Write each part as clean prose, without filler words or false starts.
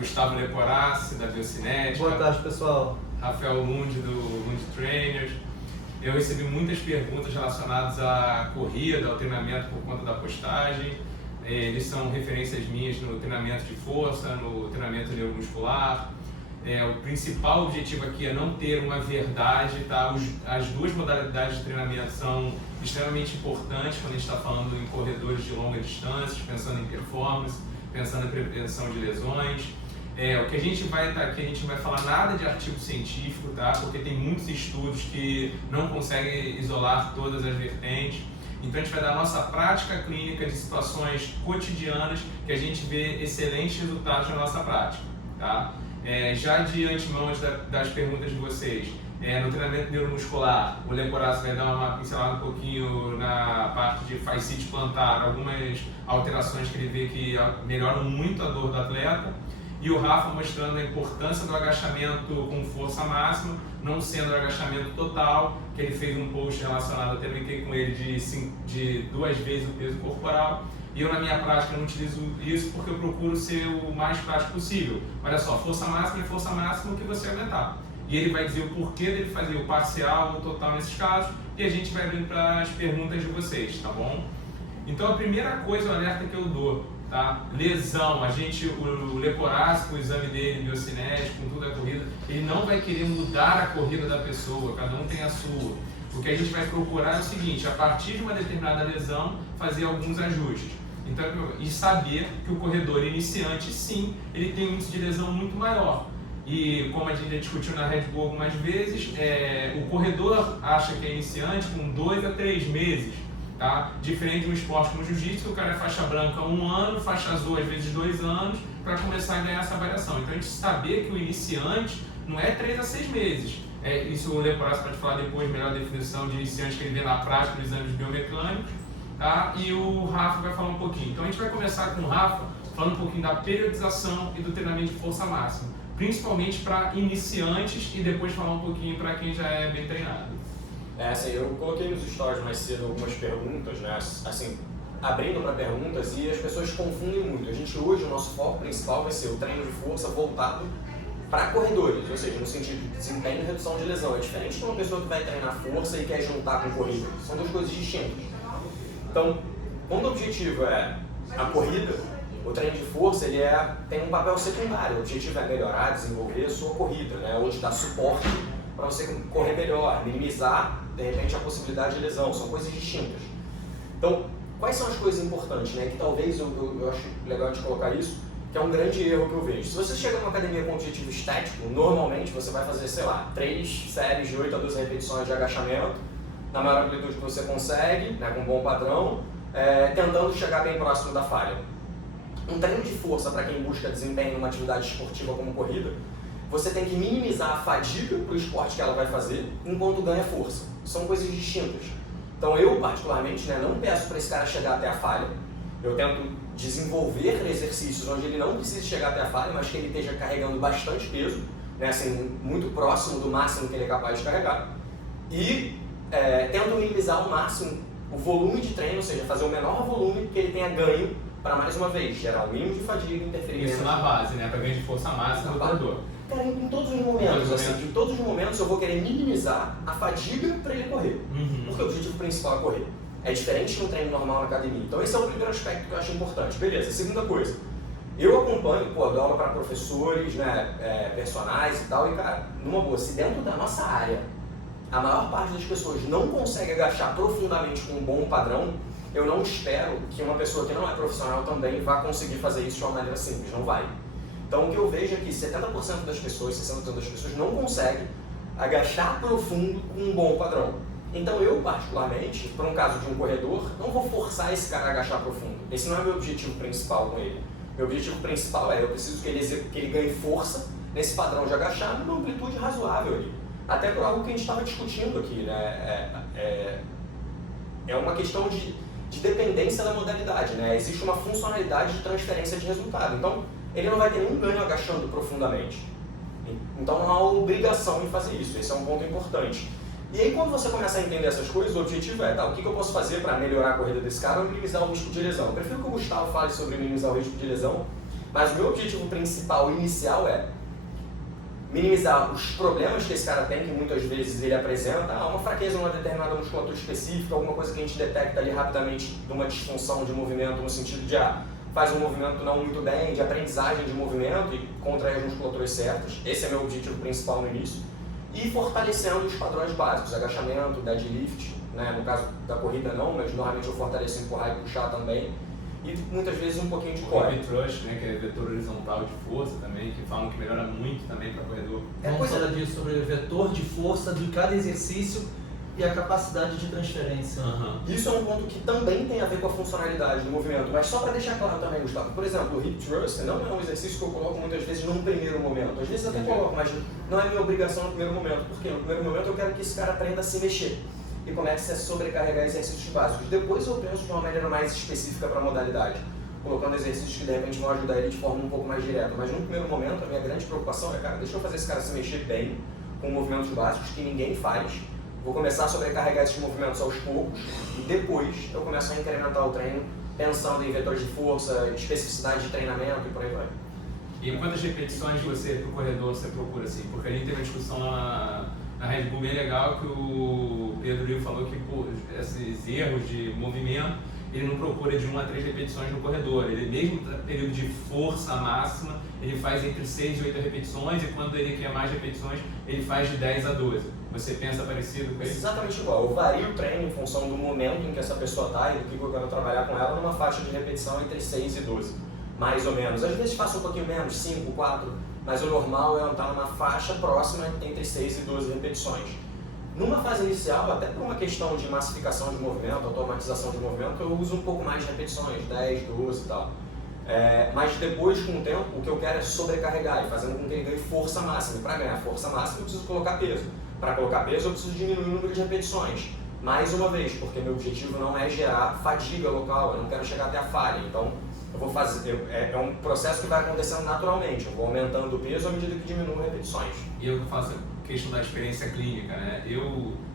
Gustavo Leporassi, da Biocinética. Boa tarde, pessoal. Rafael Lund, do Lund Trainers. Eu recebi muitas perguntas relacionadas à corrida, ao treinamento por conta da postagem. Eles são referências minhas no treinamento de força, no treinamento neuromuscular. O principal objetivo aqui é não ter uma verdade, tá? As duas modalidades de treinamento são extremamente importantes quando a gente está falando em corredores de longa distância, pensando em performance, pensando em prevenção de lesões. O que a gente vai estar aqui, a gente não vai falar nada de artigo científico, tá? Porque tem muitos estudos que não conseguem isolar todas as vertentes. Então a gente vai dar a nossa prática clínica de situações cotidianas que a gente vê excelentes resultados na nossa prática, tá? Já de antemão das perguntas de vocês, no treinamento neuromuscular, o Leporassi vai dar uma pincelada um pouquinho na parte de fascite plantar, algumas alterações que ele vê que melhoram muito a dor do atleta. E o Rafa mostrando a importância do agachamento com força máxima, não sendo o agachamento total, que ele fez um post relacionado, até brinquei com ele, de 2 vezes o peso corporal. E eu, na minha prática, não utilizo isso porque eu procuro ser o mais prático possível. Olha só, força máxima é força máxima que você aguentar. E ele vai dizer o porquê dele fazer o parcial ou o total nesses casos, e a gente vai vir para as perguntas de vocês, tá bom? Então a primeira coisa, o alerta que eu dou, tá? Lesão, o Leporassi, com o exame dele, biocinético, com tudo a corrida, ele não vai querer mudar a corrida da pessoa, cada um tem a sua. O que a gente vai procurar é o seguinte, a partir de uma determinada lesão, fazer alguns ajustes. Então, e saber que o corredor iniciante, sim, ele tem um índice de lesão muito maior. E como a gente já discutiu na Red Bull algumas vezes, o corredor acha que é iniciante com 2 a 3 meses. Tá? Diferente de um esporte como o jiu-jitsu, o cara é faixa branca 1 ano, faixa azul às vezes 2 anos, para começar a ganhar essa variação. Então a gente saber que o iniciante não é 3 a 6 meses. Isso o Leporassi pode falar depois, melhor definição de iniciante que ele vê na prática dos exames biomecânicos. Tá? E o Rafa vai falar um pouquinho. Então a gente vai começar com o Rafa falando um pouquinho da periodização e do treinamento de força máxima, principalmente para iniciantes, e depois falar um pouquinho para quem já é bem treinado. Assim, eu coloquei nos stories mais cedo algumas perguntas, né? Assim, abrindo para perguntas, e as pessoas confundem muito. A gente hoje, o nosso foco principal vai ser o treino de força voltado para corredores, ou seja, no sentido de desempenho e redução de lesão. É diferente de uma pessoa que vai treinar força e quer juntar com corrida. São duas coisas distintas. Então, quando o objetivo é a corrida, o treino de força ele tem um papel secundário. O objetivo é melhorar, desenvolver a sua corrida, né? Ou te dar suporte para você correr melhor, minimizar, de repente, a possibilidade de lesão. São coisas distintas. Então, quais são as coisas importantes, né? Que talvez eu acho legal de colocar isso, que é um grande erro que eu vejo. Se você chega numa academia com objetivo estético, normalmente você vai fazer, sei lá, 3 séries de 8 a 12 repetições de agachamento, na maior amplitude que você consegue, né, com um bom padrão, tentando chegar bem próximo da falha. Um treino de força para quem busca desempenho numa atividade esportiva como corrida, você tem que minimizar a fadiga para o esporte que ela vai fazer, enquanto ganha força. São coisas distintas. Então eu, particularmente, né, não peço para esse cara chegar até a falha. Eu tento desenvolver exercícios onde ele não precise chegar até a falha, mas que ele esteja carregando bastante peso, né, assim, muito próximo do máximo que ele é capaz de carregar. E tento minimizar ao máximo o volume de treino, ou seja, fazer o menor volume que ele tenha ganho para, mais uma vez, gerar o mínimo de fadiga e interferir. Isso na base, né? Para ganho de força máxima do corredor. Cara, em todos os momentos, assim, em todos os momentos eu vou querer minimizar a fadiga para ele correr. Porque o objetivo principal é correr. É diferente de um treino normal na academia. Então esse é o primeiro aspecto que eu acho importante. Beleza, segunda coisa. Eu acompanho, dou aula para professores, né, personagens e tal, e cara, numa boa, se dentro da nossa área a maior parte das pessoas não consegue agachar profundamente com um bom padrão, eu não espero que uma pessoa que não é profissional também vá conseguir fazer isso de uma maneira simples, não vai. Então o que eu vejo é que 70% das pessoas, 60% das pessoas não conseguem agachar profundo com um bom padrão. Então eu, particularmente, para um caso de um corredor, não vou forçar esse cara a agachar profundo. Esse não é meu objetivo principal com ele. Meu objetivo principal eu preciso que ele ganhe força nesse padrão de agachar numa amplitude razoável ali. Até por algo que a gente estava discutindo aqui, né? É uma questão de dependência da modalidade, né? Existe uma funcionalidade de transferência de resultado. Então, ele não vai ter nenhum ganho agachando profundamente. Então, não há obrigação em fazer isso. Esse é um ponto importante. E aí, quando você começa a entender essas coisas, o objetivo é, o que eu posso fazer para melhorar a corrida desse cara ou minimizar o risco de lesão? Eu prefiro que o Gustavo fale sobre minimizar o risco de lesão, Mas o meu objetivo principal, inicial, é minimizar os problemas que esse cara tem, que muitas vezes ele apresenta, uma fraqueza numa determinada musculatura específica, alguma coisa que a gente detecta ali rapidamente de uma disfunção de movimento, no sentido de faz um movimento não muito bem, de aprendizagem de movimento e contrai as musculaturas certas. Esse é meu objetivo principal no início. E fortalecendo os padrões básicos, agachamento, deadlift, né? No caso da corrida não, mas normalmente eu fortaleço empurrar e puxar também. E muitas vezes um pouquinho de core. Hip thrust, né, que é vetor horizontal de força também, que falam que melhora muito também para corredor. Vamos falar disso sobre o vetor de força de cada exercício e a capacidade de transferência. Isso é um ponto que também tem a ver com a funcionalidade do movimento, mas só para deixar claro também, Gustavo, por exemplo, o hip thrust não é um exercício que eu coloco muitas vezes num primeiro momento. Às vezes eu até coloco, mas não é minha obrigação no primeiro momento, porque no primeiro momento eu quero que esse cara aprenda a se mexer e comece a sobrecarregar exercícios básicos. Depois eu penso de uma maneira mais específica para a modalidade, colocando exercícios que de repente vão ajudar ele de forma um pouco mais direta. Mas no primeiro momento a minha grande preocupação é, cara, deixa eu fazer esse cara se mexer bem, com movimentos básicos que ninguém faz. Vou começar a sobrecarregar esses movimentos aos poucos e depois eu começo a incrementar o treino pensando em vetores de força, especificidade de treinamento e por aí vai. E quantas repetições você, pro corredor, você procura assim? Porque a gente teve uma discussão lá na Red Bull bem legal que o Pedro Rio falou que esses erros de movimento ele não procura de 1 a 3 repetições no corredor. Ele mesmo no período de força máxima, ele faz entre 6 e 8 repetições e quando ele quer mais repetições, ele faz de 10 a 12. Você pensa parecido com isso? Exatamente igual. Eu vario o treino em função do momento em que essa pessoa está e do que eu quero trabalhar com ela numa faixa de repetição entre 6 e 12, mais ou menos. Às vezes faço um pouquinho menos, 5, 4, mas o normal é eu estar numa faixa próxima entre 6 e 12 repetições. Numa fase inicial, até por uma questão de massificação de movimento, automatização de movimento, eu uso um pouco mais de repetições, 10, 12 e tal. Mas depois, com o tempo, o que eu quero é sobrecarregar e fazendo com que ele ganhe força máxima. E para ganhar força máxima, eu preciso colocar peso. Para colocar peso, eu preciso diminuir o número de repetições. Mais uma vez, porque meu objetivo não é gerar fadiga local, eu não quero chegar até a falha. Então, eu vou fazer, é um processo que vai acontecendo naturalmente. Eu vou aumentando o peso à medida que diminuo repetições. E eu faço questão da experiência clínica, né?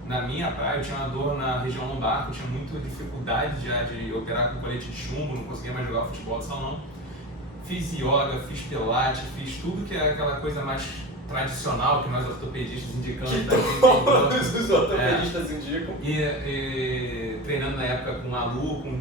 Na minha praia, eu tinha uma dor na região lombar, eu tinha muita dificuldade de operar com colete de chumbo, não conseguia mais jogar futebol de salão. Fiz yoga, fiz pilates, fiz tudo que é aquela coisa mais tradicional que nós ortopedistas indicamos. Todos os ortopedistas indicam. E treinando na época com a Lu, com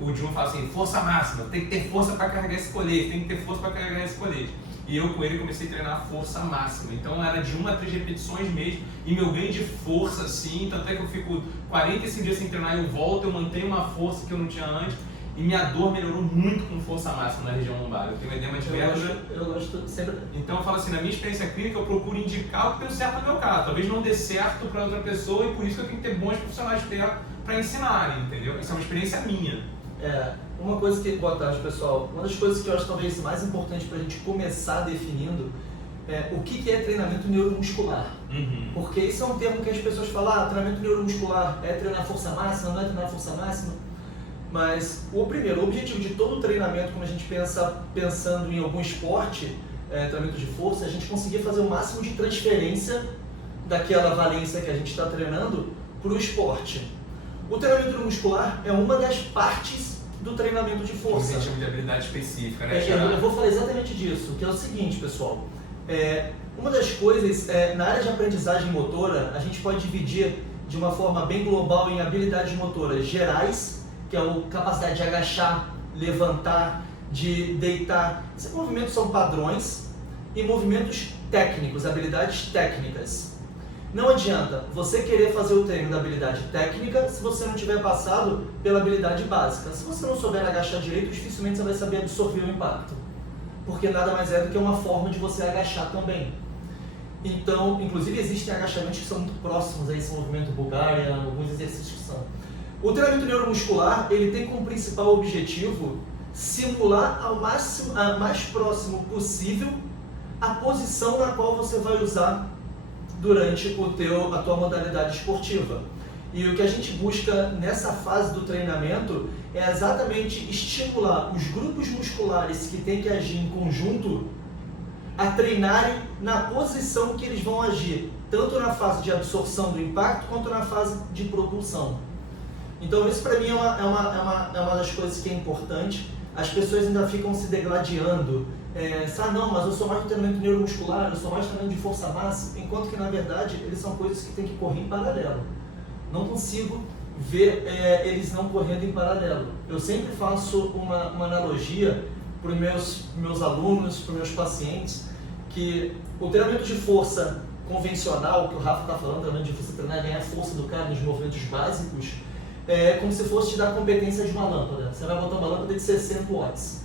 o Jun fala assim, força máxima, tem que ter força para carregar esse colete, tem que ter força para carregar esse colete. E eu com ele comecei a treinar força máxima, então era de 1 a 3 repetições mesmo, e meu ganho de força assim, tanto é que eu fico 45 dias sem treinar, eu volto, eu mantenho uma força que eu não tinha antes, e minha dor melhorou muito com força máxima na região lombar. Eu tenho edema de vértebra. Eu gosto sempre. Então eu falo assim, na minha experiência clínica eu procuro indicar o que deu certo no meu caso. Talvez não dê certo para outra pessoa e por isso que eu tenho que ter bons profissionais para ensinarem, entendeu? Isso é uma experiência minha. Uma coisa que, boa tarde pessoal, uma das coisas que eu acho talvez mais importante para a gente começar definindo é o que é treinamento neuromuscular. Porque isso é um termo que as pessoas falam, treinamento neuromuscular é treinar força máxima, não é treinar força máxima. Mas o objetivo de todo o treinamento, quando a gente pensando em algum esporte, treinamento de força, é a gente conseguir fazer o máximo de transferência daquela valência que a gente está treinando para o esporte. O treinamento muscular é uma das partes do treinamento de força. A gente chama de habilidade específica, né? Eu vou falar exatamente disso, que é o seguinte, pessoal. Uma das coisas, na área de aprendizagem motora, a gente pode dividir de uma forma bem global em habilidades motoras gerais, que é a capacidade de agachar, levantar, de deitar. Esses movimentos são padrões, e movimentos técnicos, habilidades técnicas. Não adianta você querer fazer o treino da habilidade técnica se você não tiver passado pela habilidade básica. Se você não souber agachar direito, dificilmente você vai saber absorver o impacto. Porque nada mais é do que uma forma de você agachar também. Então, inclusive existem agachamentos que são muito próximos a esse movimento Bulgarian, alguns exercícios que são. O treinamento neuromuscular, ele tem como principal objetivo simular ao máximo, mais próximo possível a posição na qual você vai usar durante a tua modalidade esportiva. E o que a gente busca nessa fase do treinamento é exatamente estimular os grupos musculares que têm que agir em conjunto a treinarem na posição que eles vão agir, tanto na fase de absorção do impacto quanto na fase de propulsão. Então isso para mim é uma das coisas que é importante. As pessoas ainda ficam se degladiando. Não, mas eu sou mais de treinamento neuromuscular, eu sou mais de treinamento de força máxima, enquanto que na verdade eles são coisas que têm que correr em paralelo. Não consigo ver eles não correndo em paralelo. Eu sempre faço uma analogia para os meus alunos, para os meus pacientes, que o treinamento de força convencional, que o Rafa está falando, treinamento de força, treinar, ganhar força do cara nos movimentos básicos, é como se fosse te dar a competência de uma lâmpada. Você vai botar uma lâmpada de 60 watts.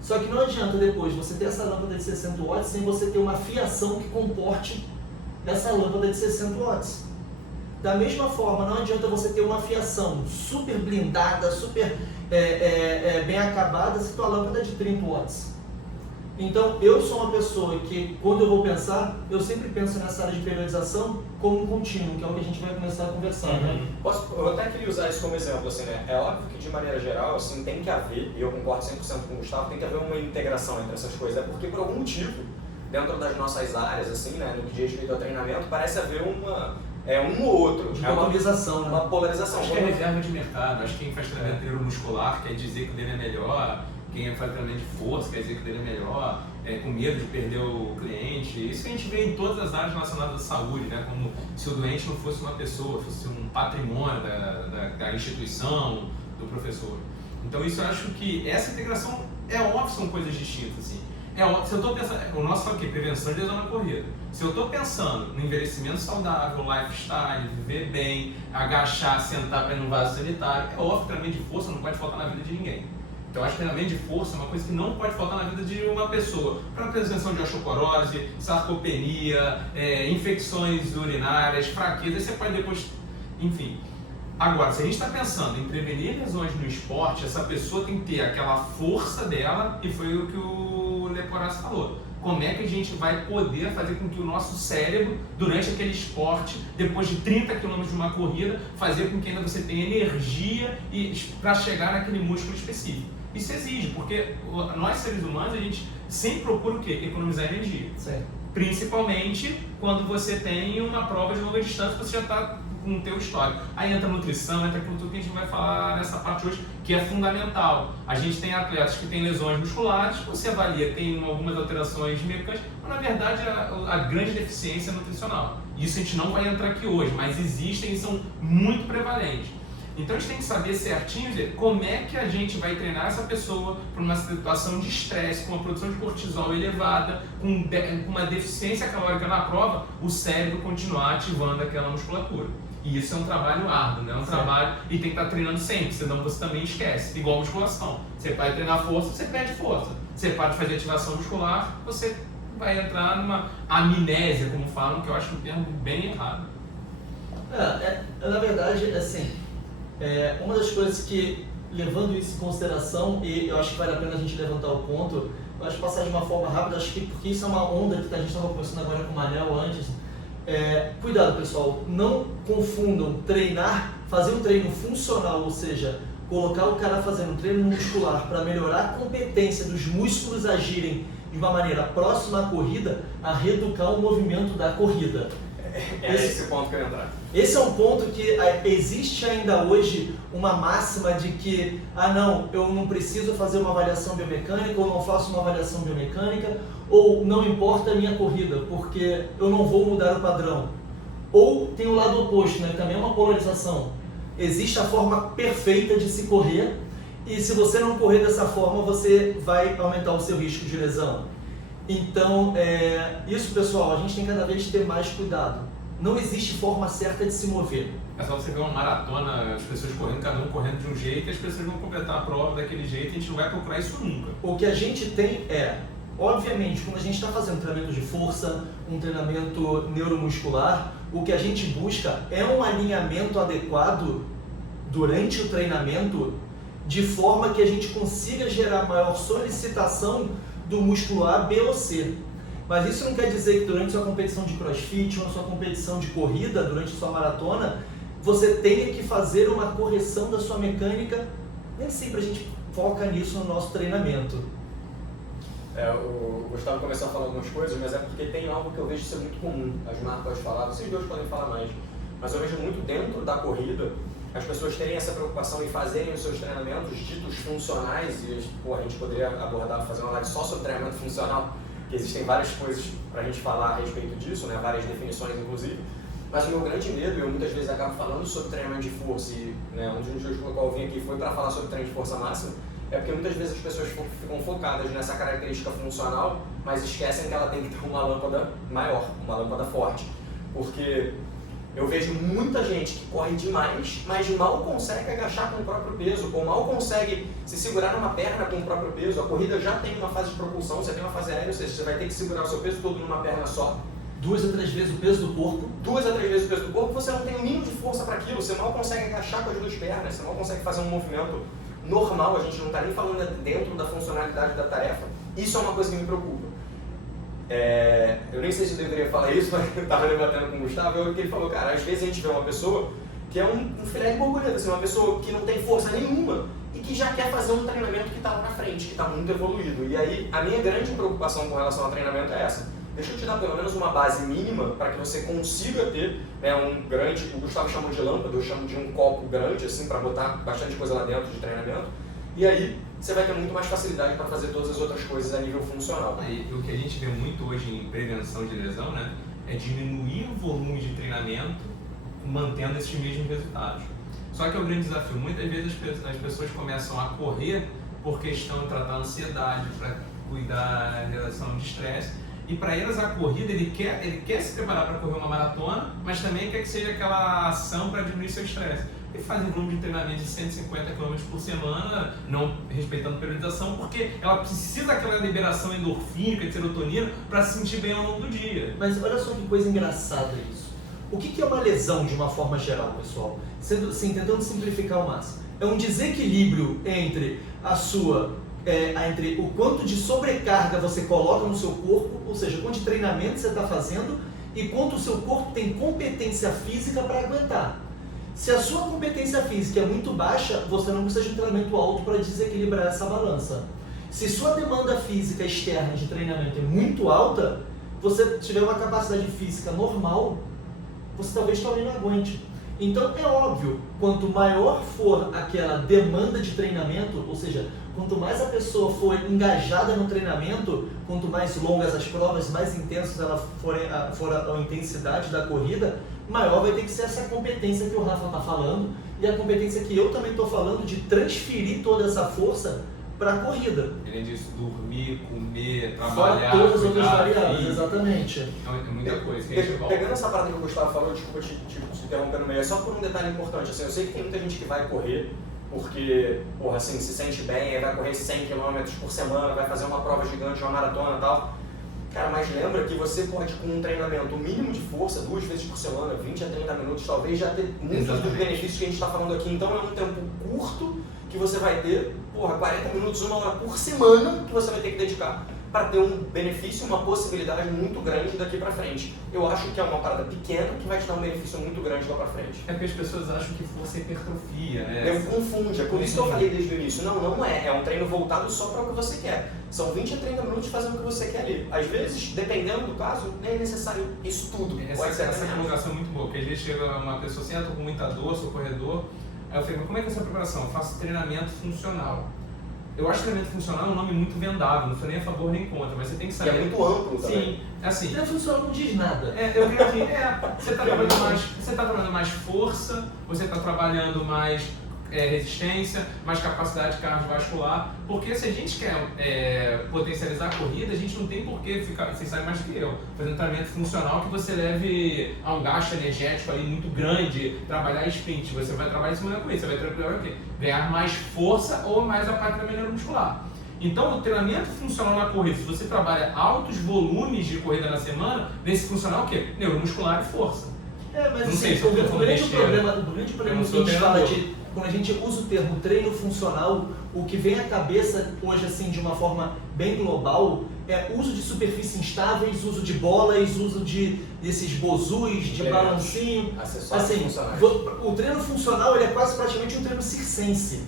Só que não adianta depois você ter essa lâmpada de 60 watts sem você ter uma fiação que comporte essa lâmpada de 60 watts. Da mesma forma, não adianta você ter uma fiação super blindada, super bem acabada, se tua lâmpada é de 30 watts. Então, eu sou uma pessoa que, quando eu vou pensar, eu sempre penso nessa área de periodização como um contínuo, que é o que a gente vai começar a conversar, né? Eu até queria usar isso como exemplo, assim, né? É óbvio que, de maneira geral, assim, tem que haver, e eu concordo 100% com o Gustavo, tem que haver uma integração entre essas coisas. É porque, por algum motivo, dentro das nossas áreas, assim, né, no que diz respeito ao treinamento, parece haver um ou outro. De polarização, né? Uma polarização. Acho que é reserva de mercado. Acho que quem faz treinamento neuromuscular quer dizer que o dele é melhor. Quem faz treinamento de força quer dizer que o dele é melhor, com medo de perder o cliente. Isso que a gente vê em todas as áreas relacionadas à saúde, né? Como se o doente não fosse uma pessoa, fosse um patrimônio da instituição, do professor. Então isso eu acho que essa integração é óbvio, são coisas distintas, assim. É óbvio, se eu estou pensando, o nosso é o quê? Prevenção de lesão na corrida. Se eu estou pensando no envelhecimento saudável, lifestyle, viver bem, agachar, sentar para ir no vaso sanitário, é óbvio que treinamento de força não pode faltar na vida de ninguém. Então, acho que treinamento de força é uma coisa que não pode faltar na vida de uma pessoa. Para prevenção de osteoporose, sarcopenia, infecções urinárias, fraqueza, você pode depois... Enfim. Agora, se a gente está pensando em prevenir lesões no esporte, essa pessoa tem que ter aquela força dela, e foi o que o Leporassi falou. Como é que a gente vai poder fazer com que o nosso cérebro, durante aquele esporte, depois de 30 km de uma corrida, fazer com que ainda você tenha energia para chegar naquele músculo específico. Isso exige, porque nós seres humanos, a gente sempre procura o quê? Economizar energia. Certo. Principalmente quando você tem uma prova de longa distância, você já está com o teu histórico. Aí entra nutrição, entra tudo que a gente vai falar nessa parte hoje, que é fundamental. A gente tem atletas que têm lesões musculares, você avalia, tem algumas alterações mecânicas, mas na verdade a grande deficiência é nutricional. Isso a gente não vai entrar aqui hoje, mas existem e são muito prevalentes. Então a gente tem que saber certinho como é que a gente vai treinar essa pessoa para uma situação de estresse, com uma produção de cortisol elevada, com uma deficiência calórica na prova, o cérebro continuar ativando aquela musculatura. E isso é um trabalho árduo, né? Trabalho, e tem que estar treinando sempre, senão você também esquece. Igual musculação. Você vai treinar força, você perde força. Você para de fazer ativação muscular, você vai entrar numa amnésia, como falam, que eu acho um termo bem errado. Na verdade, assim... uma das coisas que, levando isso em consideração, e eu acho que vale a pena a gente levantar o ponto, eu acho que passar de uma forma rápida, acho que porque isso é uma onda que a gente estava conversando agora com o Manel antes. Cuidado, pessoal, não confundam fazer um treino funcional, ou seja, colocar o cara fazendo um treino muscular para melhorar a competência dos músculos agirem de uma maneira próxima à corrida, a reeducar o movimento da corrida. Esse ponto que eu ia entrar. Esse é um ponto que existe ainda hoje uma máxima de que, não, eu não preciso fazer uma avaliação biomecânica, ou não faço uma avaliação biomecânica, ou não importa a minha corrida, porque eu não vou mudar o padrão. Ou tem o lado oposto, né, que também é uma polarização. Existe a forma perfeita de se correr, e se você não correr dessa forma, você vai aumentar o seu risco de lesão. Então, isso, pessoal, a gente tem cada vez ter mais cuidado. Não existe forma certa de se mover. É só você ver uma maratona, as pessoas correndo, cada um correndo de um jeito, e as pessoas vão completar a prova daquele jeito, e a gente não vai procurar isso nunca. O que a gente tem obviamente, quando a gente está fazendo treinamento de força, um treinamento neuromuscular, o que a gente busca é um alinhamento adequado durante o treinamento, de forma que a gente consiga gerar maior solicitação do músculo A, B ou C. Mas isso não quer dizer que durante sua competição de crossfit ou sua competição de corrida, durante sua maratona, você tenha que fazer uma correção da sua mecânica. Nem sempre a gente foca nisso no nosso treinamento. O Gustavo começou a falar algumas coisas, mas é porque tem algo que eu vejo ser muito comum. A Gilmar pode falar, vocês dois podem falar mais. Mas eu vejo muito dentro da corrida as pessoas terem essa preocupação em fazerem os seus treinamentos ditos funcionais, e a gente poderia abordar, fazer uma live só sobre treinamento funcional, que existem várias coisas para a gente falar a respeito disso, né, várias definições inclusive, mas o meu grande medo, eu muitas vezes acabo falando sobre treinamento de força, e né, um dos motivos pelo qual eu vim aqui foi para falar sobre treino de força máxima, é porque muitas vezes as pessoas ficam focadas nessa característica funcional, mas esquecem que ela tem que ter uma lâmpada maior, uma lâmpada forte, porque eu vejo muita gente que corre demais, mas mal consegue agachar com o próprio peso, ou mal consegue se segurar numa perna com o próprio peso. A corrida já tem uma fase de propulsão, você tem uma fase aérea, ou seja, você vai ter que segurar o seu peso todo numa perna só. 2 a 3 vezes o peso do corpo. 2 a 3 vezes o peso do corpo, você não tem o mínimo de força para aquilo, você mal consegue agachar com as 2 pernas, você mal consegue fazer um movimento normal, a gente não está nem falando dentro da funcionalidade da tarefa. Isso é uma coisa que me preocupa. Eu nem sei se eu deveria falar isso, mas eu estava debatendo com o Gustavo, que ele falou, cara, às vezes a gente vê uma pessoa que é um filé de borboleta, assim, uma pessoa que não tem força nenhuma e que já quer fazer um treinamento que está lá na frente, que está muito evoluído. E aí, a minha grande preocupação com relação ao treinamento é essa. Deixa eu te dar pelo menos uma base mínima para que você consiga ter um grande, o Gustavo chamou de lâmpada, eu chamo de um copo grande, assim, para botar bastante coisa lá dentro de treinamento. E aí, você vai ter muito mais facilidade para fazer todas as outras coisas a nível funcional. E o que a gente vê muito hoje em prevenção de lesão, né, é diminuir o volume de treinamento mantendo esses mesmos resultados. Só que é o grande desafio. Muitas vezes as pessoas começam a correr porque estão a tratar a ansiedade, para cuidar da relação de estresse. E para elas a corrida, ele quer se preparar para correr uma maratona, mas também quer que seja aquela ação para diminuir seu estresse. Ele faz um volume de treinamento de 150 km por semana, não respeitando periodização, porque ela precisa daquela liberação endorfínica, de serotonina, para se sentir bem ao longo do dia. Mas olha só que coisa engraçada isso. O que é uma lesão de uma forma geral, pessoal? Tentando simplificar ao máximo. É um desequilíbrio entre entre o quanto de sobrecarga você coloca no seu corpo, ou seja, quanto de treinamento você está fazendo e quanto o seu corpo tem competência física para aguentar. Se a sua competência física é muito baixa, você não precisa de um treinamento alto para desequilibrar essa balança. Se sua demanda física externa de treinamento é muito alta, você tiver uma capacidade física normal, você talvez também não aguente. Então é óbvio, quanto maior for aquela demanda de treinamento, ou seja, quanto mais a pessoa for engajada no treinamento, quanto mais longas as provas, mais intensas ela for a intensidade da corrida, maior vai ter que ser essa competência que o Rafa está falando e a competência que eu também estou falando de transferir toda essa força para a corrida. Além disso, dormir, comer, trabalhar, fora todas as outras cuidar, variáveis, exatamente. Então é muita coisa que a gente volta. Pegando essa parada que o Gustavo falou, desculpa te interromper no meio, é só por um detalhe importante. Assim, eu sei que tem muita gente que vai correr porque, assim, se sente bem, vai correr 100 km por semana, vai fazer uma prova gigante, uma maratona e tal. Cara, mas lembra que você pode, com um treinamento mínimo de força, 2 vezes por semana, 20 a 30 minutos, talvez já ter muitos dos benefícios que a gente está falando aqui. Então é um tempo curto que você vai ter, 40 minutos, 1 hora por semana que você vai ter que dedicar para ter um benefício, uma possibilidade muito grande daqui para frente. Eu acho que é uma parada pequena que vai te dar um benefício muito grande lá para frente. É porque as pessoas acham que força é hipertrofia, né? Confunde, é por isso que eu falei desde o início. Não é. É um treino voltado só para o que você quer. São 20 a 30 minutos fazendo o que você quer ali. Às vezes, dependendo do caso, nem é necessário isso tudo. Essa colocação é muito boa, porque às vezes chega uma pessoa assim, eu tô com muita dor, sou corredor. Aí eu falei, mas como é que é essa preparação? Eu faço treinamento funcional. Eu acho que treinamento funcional é um nome muito vendável, não sou nem a favor nem contra, mas você tem que saber. E é muito amplo também. Sim, assim. Treinamento funcional não diz nada. Eu creio que você está trabalhando mais força, você está trabalhando mais resistência, mais capacidade cardiovascular, porque se a gente quer potencializar a corrida, a gente não tem por que ficar, vocês sabem mais do que eu, fazendo um treinamento funcional que você leve a um gasto energético ali muito grande, trabalhar sprint, você vai trabalhar em cima da corrida, você vai trabalhar o quê? Ganhar mais força ou mais a parte da melhora muscular. Então, o treinamento funcional na corrida, se você trabalha altos volumes de corrida na semana, nesse funcional o quê? Neuromuscular e força. Mas não assim, sei se eu tô falando besteira. o grande problema que a gente fala quando a gente usa o termo treino funcional, o que vem à cabeça hoje assim de uma forma bem global é uso de superfícies instáveis, uso de bolas, uso desses bozus, de balancinho. Acessórios funcionais. O treino funcional ele é quase praticamente um treino circense.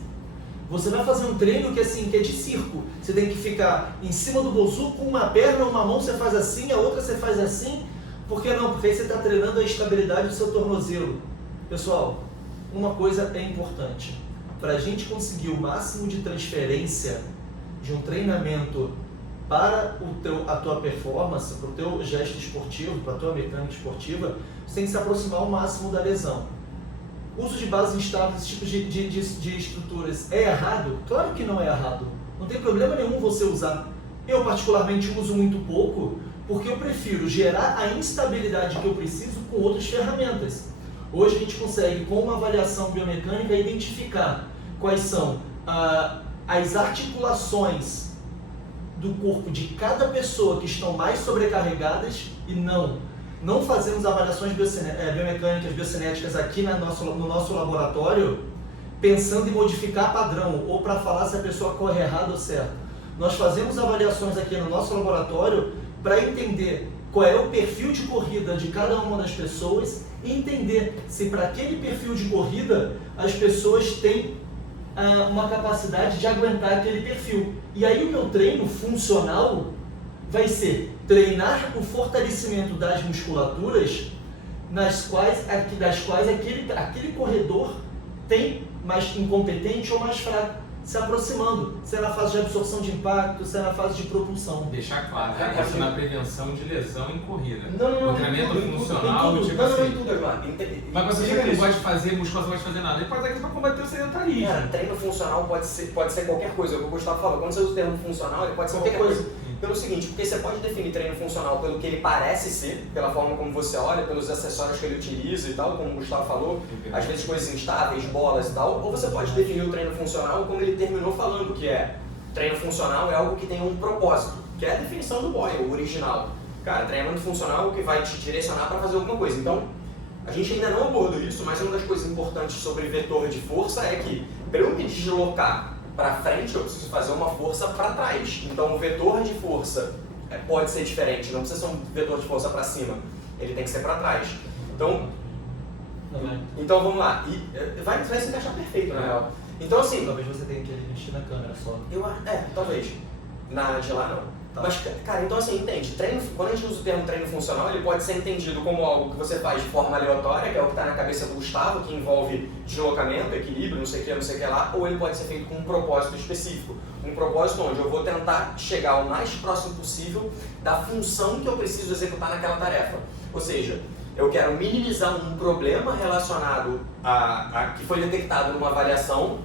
Você vai fazer um treino que é de circo. Você tem que ficar em cima do bozu com uma perna, uma mão você faz assim, a outra você faz assim. Por que não? Porque aí você está treinando a estabilidade do seu tornozelo. Pessoal, uma coisa é importante. Para a gente conseguir o máximo de transferência de um treinamento para a tua performance, para o teu gesto esportivo, para a tua mecânica esportiva, você tem que se aproximar ao máximo da lesão. Uso de bases instáveis, esse tipo de estruturas é errado? Claro que não é errado. Não tem problema nenhum você usar. Eu particularmente uso muito pouco, porque eu prefiro gerar a instabilidade que eu preciso com outras ferramentas. Hoje a gente consegue, com uma avaliação biomecânica, identificar quais são as articulações do corpo de cada pessoa que estão mais sobrecarregadas e não fazemos avaliações biomecânicas, biocinéticas aqui no nosso laboratório pensando em modificar padrão ou para falar se a pessoa corre errado ou certo. Nós fazemos avaliações aqui no nosso laboratório para entender qual é o perfil de corrida de cada uma das pessoas e entender se para aquele perfil de corrida as pessoas têm uma capacidade de aguentar aquele perfil. E aí o meu treino funcional vai ser treinar o fortalecimento das musculaturas das quais aquele corredor tem mais incompetente ou mais fraco, se aproximando, se é na fase de absorção de impacto, se é na fase de propulsão. Deixar claro, isso na prevenção de lesão em corrida. Não, o treinamento funcional, tipo assim. Mas você não pode fazer musculação, não pode fazer nada. Ele pode estar aqui para combater o sedentarismo. Cara, treino funcional pode ser qualquer coisa. É o que o Gustavo falou. Quando você usa o termo funcional, ele pode ser qualquer coisa. Pelo seguinte, porque você pode definir treino funcional pelo que ele parece ser, pela forma como você olha, pelos acessórios que ele utiliza e tal, como o Gustavo falou, às vezes coisas instáveis, bolas e tal, ou você pode definir o treino funcional como ele terminou falando, que é treino funcional é algo que tem um propósito, que é a definição do Boyle, o original. Cara, treinamento funcional é o que vai te direcionar para fazer alguma coisa. Então, a gente ainda não abordou isso, mas uma das coisas importantes sobre vetor de força é que, para eu me deslocar para frente, eu preciso fazer uma força para trás. Então, o vetor de força pode ser diferente, não precisa ser um vetor de força para cima, ele tem que ser para trás. Então vamos lá. E vai se encaixar perfeito, na real. Então, assim. Talvez você tenha que mexer na câmera só. Talvez. Na de lá não. Tá. Mas, cara, então assim, entende? Quando a gente usa o termo treino funcional, ele pode ser entendido como algo que você faz de forma aleatória, que é o que está na cabeça do Gustavo, que envolve deslocamento, equilíbrio, não sei o que lá, ou ele pode ser feito com um propósito específico. Um propósito onde eu vou tentar chegar o mais próximo possível da função que eu preciso executar naquela tarefa. Ou seja, eu quero minimizar um problema relacionado a que foi detectado numa avaliação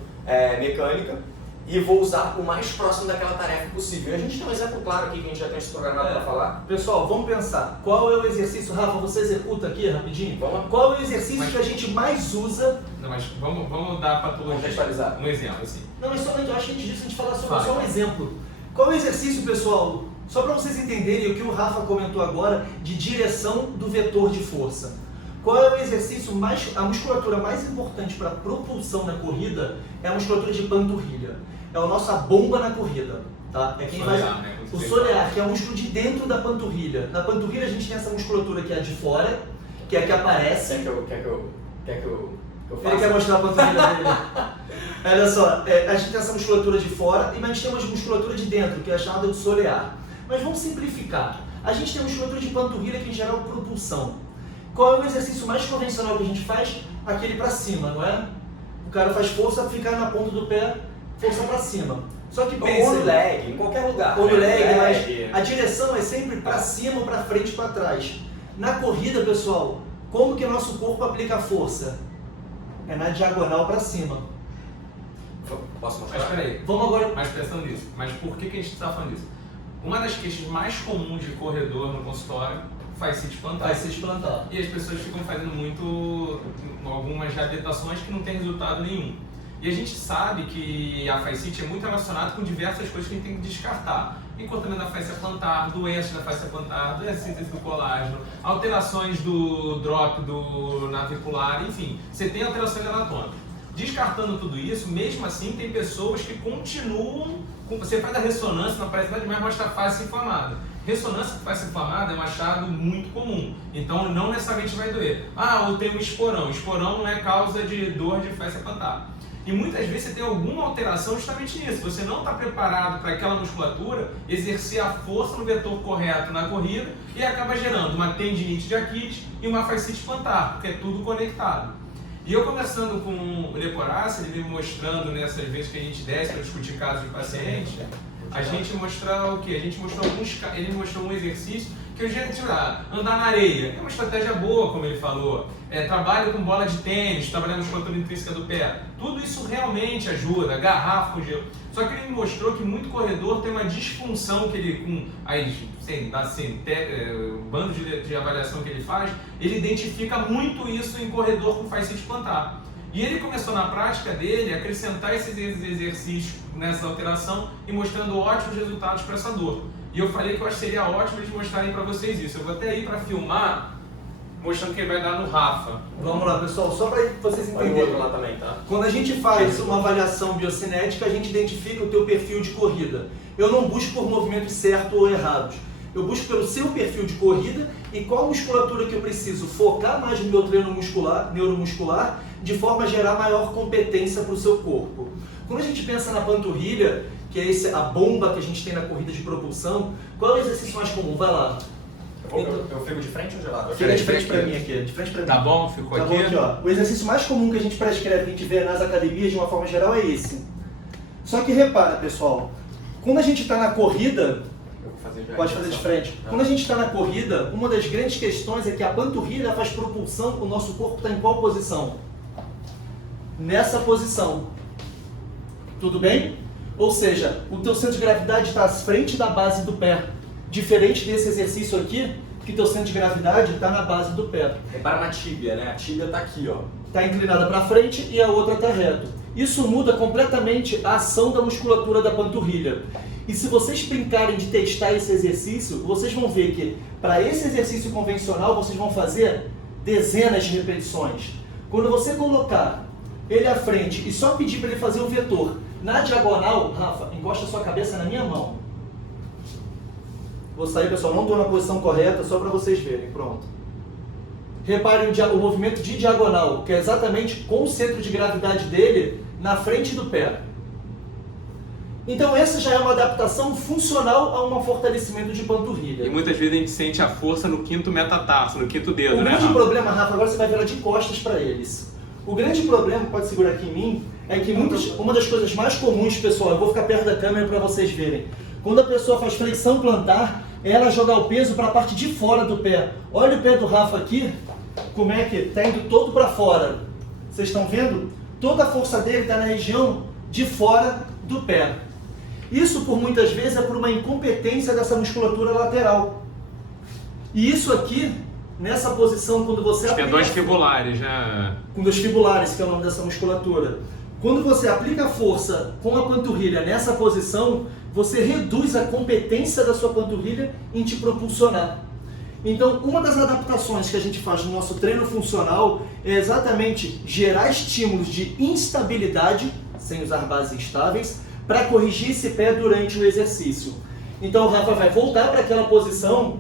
mecânica, e vou usar o mais próximo daquela tarefa possível. E a gente tem um exemplo claro aqui que a gente já tem isso programado para falar. Pessoal, vamos pensar. Qual é o exercício, Rafa, você executa aqui rapidinho? Vamos lá. Qual é o exercício que a gente mais usa? Não, mas vamos dar a patologia. Contextualizar. Um exemplo, assim. Não, mas somente, eu acho que antes disso a gente falar sobre só um exemplo. Qual é o exercício, pessoal? Só para vocês entenderem o que o Rafa comentou agora de direção do vetor de força. Qual é o exercício a musculatura mais importante para propulsão na corrida é a musculatura de panturrilha. É a nossa bomba na corrida, tá? É quem solear, vai... né? O solear, que é o músculo de dentro da panturrilha. Na panturrilha a gente tem essa musculatura que é a de fora, que é a que aparece. Quer que eu faça? Ele quer mostrar a panturrilha dele. Olha só, a gente tem essa musculatura de fora, mas a gente tem uma musculatura de dentro, que é chamada de solear. Mas vamos simplificar. A gente tem a musculatura de panturrilha, que em geral é propulsão. Qual é o exercício mais convencional que a gente faz? Aquele para cima, não é? O cara faz força, ficar na ponta do pé, força para cima. Só que pensa... Ou no leg, em qualquer lugar. Ou no leg, mas a direção é sempre para cima, para frente, para trás. Na corrida, pessoal, como que o nosso corpo aplica a força? É na diagonal para cima. Posso mostrar? Mas peraí, Vamos agora... mas pensando nisso, mas por que a gente está falando disso? Uma das queixas mais comuns de corredor no consultório faz se plantar. Vai se desplantar. E as pessoas ficam fazendo algumas reabilitações que não tem resultado nenhum. E a gente sabe que a fascite é muito relacionada com diversas coisas que a gente tem que descartar. Encurtamento da fascia plantar, doenças da fascia plantar, doença de síntese do colágeno, alterações do drop do navicular, enfim, você tem alterações anatômicas. Descartando tudo isso, mesmo assim tem pessoas que continuam, você faz a ressonância, não aparece nada demais, mostra a face inflamada. Ressonância com face inflamada é um achado muito comum, então não necessariamente vai doer. Eu tenho um esporão. Esporão não é causa de dor de fascia plantar. E muitas vezes você tem alguma alteração justamente nisso. Você não está preparado para aquela musculatura exercer a força no vetor correto na corrida e acaba gerando uma tendinite de Aquiles e uma fascite plantar, porque é tudo conectado. E eu conversando com o Leporace, ele me mostrando nessas vezes que a gente desce para discutir casos de paciente, a gente mostra o quê? A gente mostrou ele mostrou um exercício que eu já andar na areia. É uma estratégia boa, como ele falou. Trabalho com bola de tênis, trabalhando na musculatura intrínseca do pé. Tudo isso realmente ajuda, garrafa com gelo. Só que ele me mostrou que muito corredor tem uma disfunção que ele, com o bando de avaliação que ele faz, ele identifica muito isso em corredor com fascite plantar. E ele começou na prática dele a acrescentar esses exercícios nessa alteração e mostrando ótimos resultados para essa dor. E eu falei que eu acho que seria ótimo eles mostrarem para vocês isso. Eu vou até ir para filmar, mostrando quem vai dar no Rafa. Vamos lá, pessoal, só para vocês entenderem. Lá também, tá? Quando a gente faz uma avaliação biocinética, a gente identifica o teu perfil de corrida. Eu não busco por movimentos certos ou errados. Eu busco pelo seu perfil de corrida e qual musculatura que eu preciso focar mais no meu treino neuromuscular, de forma a gerar maior competência para o seu corpo. Quando a gente pensa na panturrilha, que é a bomba que a gente tem na corrida de propulsão, qual é o exercício mais comum? Vai lá. Eu fico de frente ou de lado? Fica de frente para mim aqui, de frente para mim. Tá bom? Ficou tá aqui? Bom aqui, ó. O exercício mais comum que a gente prescreve, que a gente vê nas academias de uma forma geral, é esse. Só que repara, pessoal, quando a gente está na corrida, pode fazer de frente. Quando a gente está na corrida, uma das grandes questões é que a panturrilha faz propulsão, o nosso corpo está em qual posição? Nessa posição. Tudo bem? Ou seja, o teu centro de gravidade está à frente da base do pé. Diferente desse exercício aqui, que teu centro de gravidade está na base do pé. Repara na tíbia, né? A tíbia está aqui, ó. Está inclinada para frente e a outra está reto. Isso muda completamente a ação da musculatura da panturrilha. E se vocês brincarem de testar esse exercício, vocês vão ver que para esse exercício convencional vocês vão fazer dezenas de repetições. Quando você colocar ele à frente e só pedir para ele fazer o vetor na diagonal, Rafa, encosta a sua cabeça na minha mão. Vou sair, pessoal, não estou na posição correta, só para vocês verem, pronto. Reparem o movimento de diagonal, que é exatamente com o centro de gravidade dele na frente do pé. Então essa já é uma adaptação funcional a um fortalecimento de panturrilha. E muitas vezes a gente sente a força no quinto metatarso, no quinto dedo, né? O grande Rafa? problema, Rafa, agora você vai virar de costas para eles. O grande problema, pode segurar aqui em mim, é que uma das coisas mais comuns, pessoal, eu vou ficar perto da câmera para vocês verem. Quando a pessoa faz flexão plantar, ela joga o peso para a parte de fora do pé. Olha o pé do Rafa aqui, como é que está indo todo para fora. Vocês estão vendo? Toda a força dele está na região de fora do pé. Isso, por muitas vezes, é por uma incompetência dessa musculatura lateral. E isso aqui, nessa posição, quando você aplica... tendões fibulares, né? Tendões fibulares, que é o nome dessa musculatura. Quando você aplica força com a panturrilha nessa posição, você reduz a competência da sua panturrilha em te propulsionar. Então, uma das adaptações que a gente faz no nosso treino funcional é exatamente gerar estímulos de instabilidade, sem usar bases estáveis, para corrigir esse pé durante o exercício. Então o Rafa vai voltar para aquela posição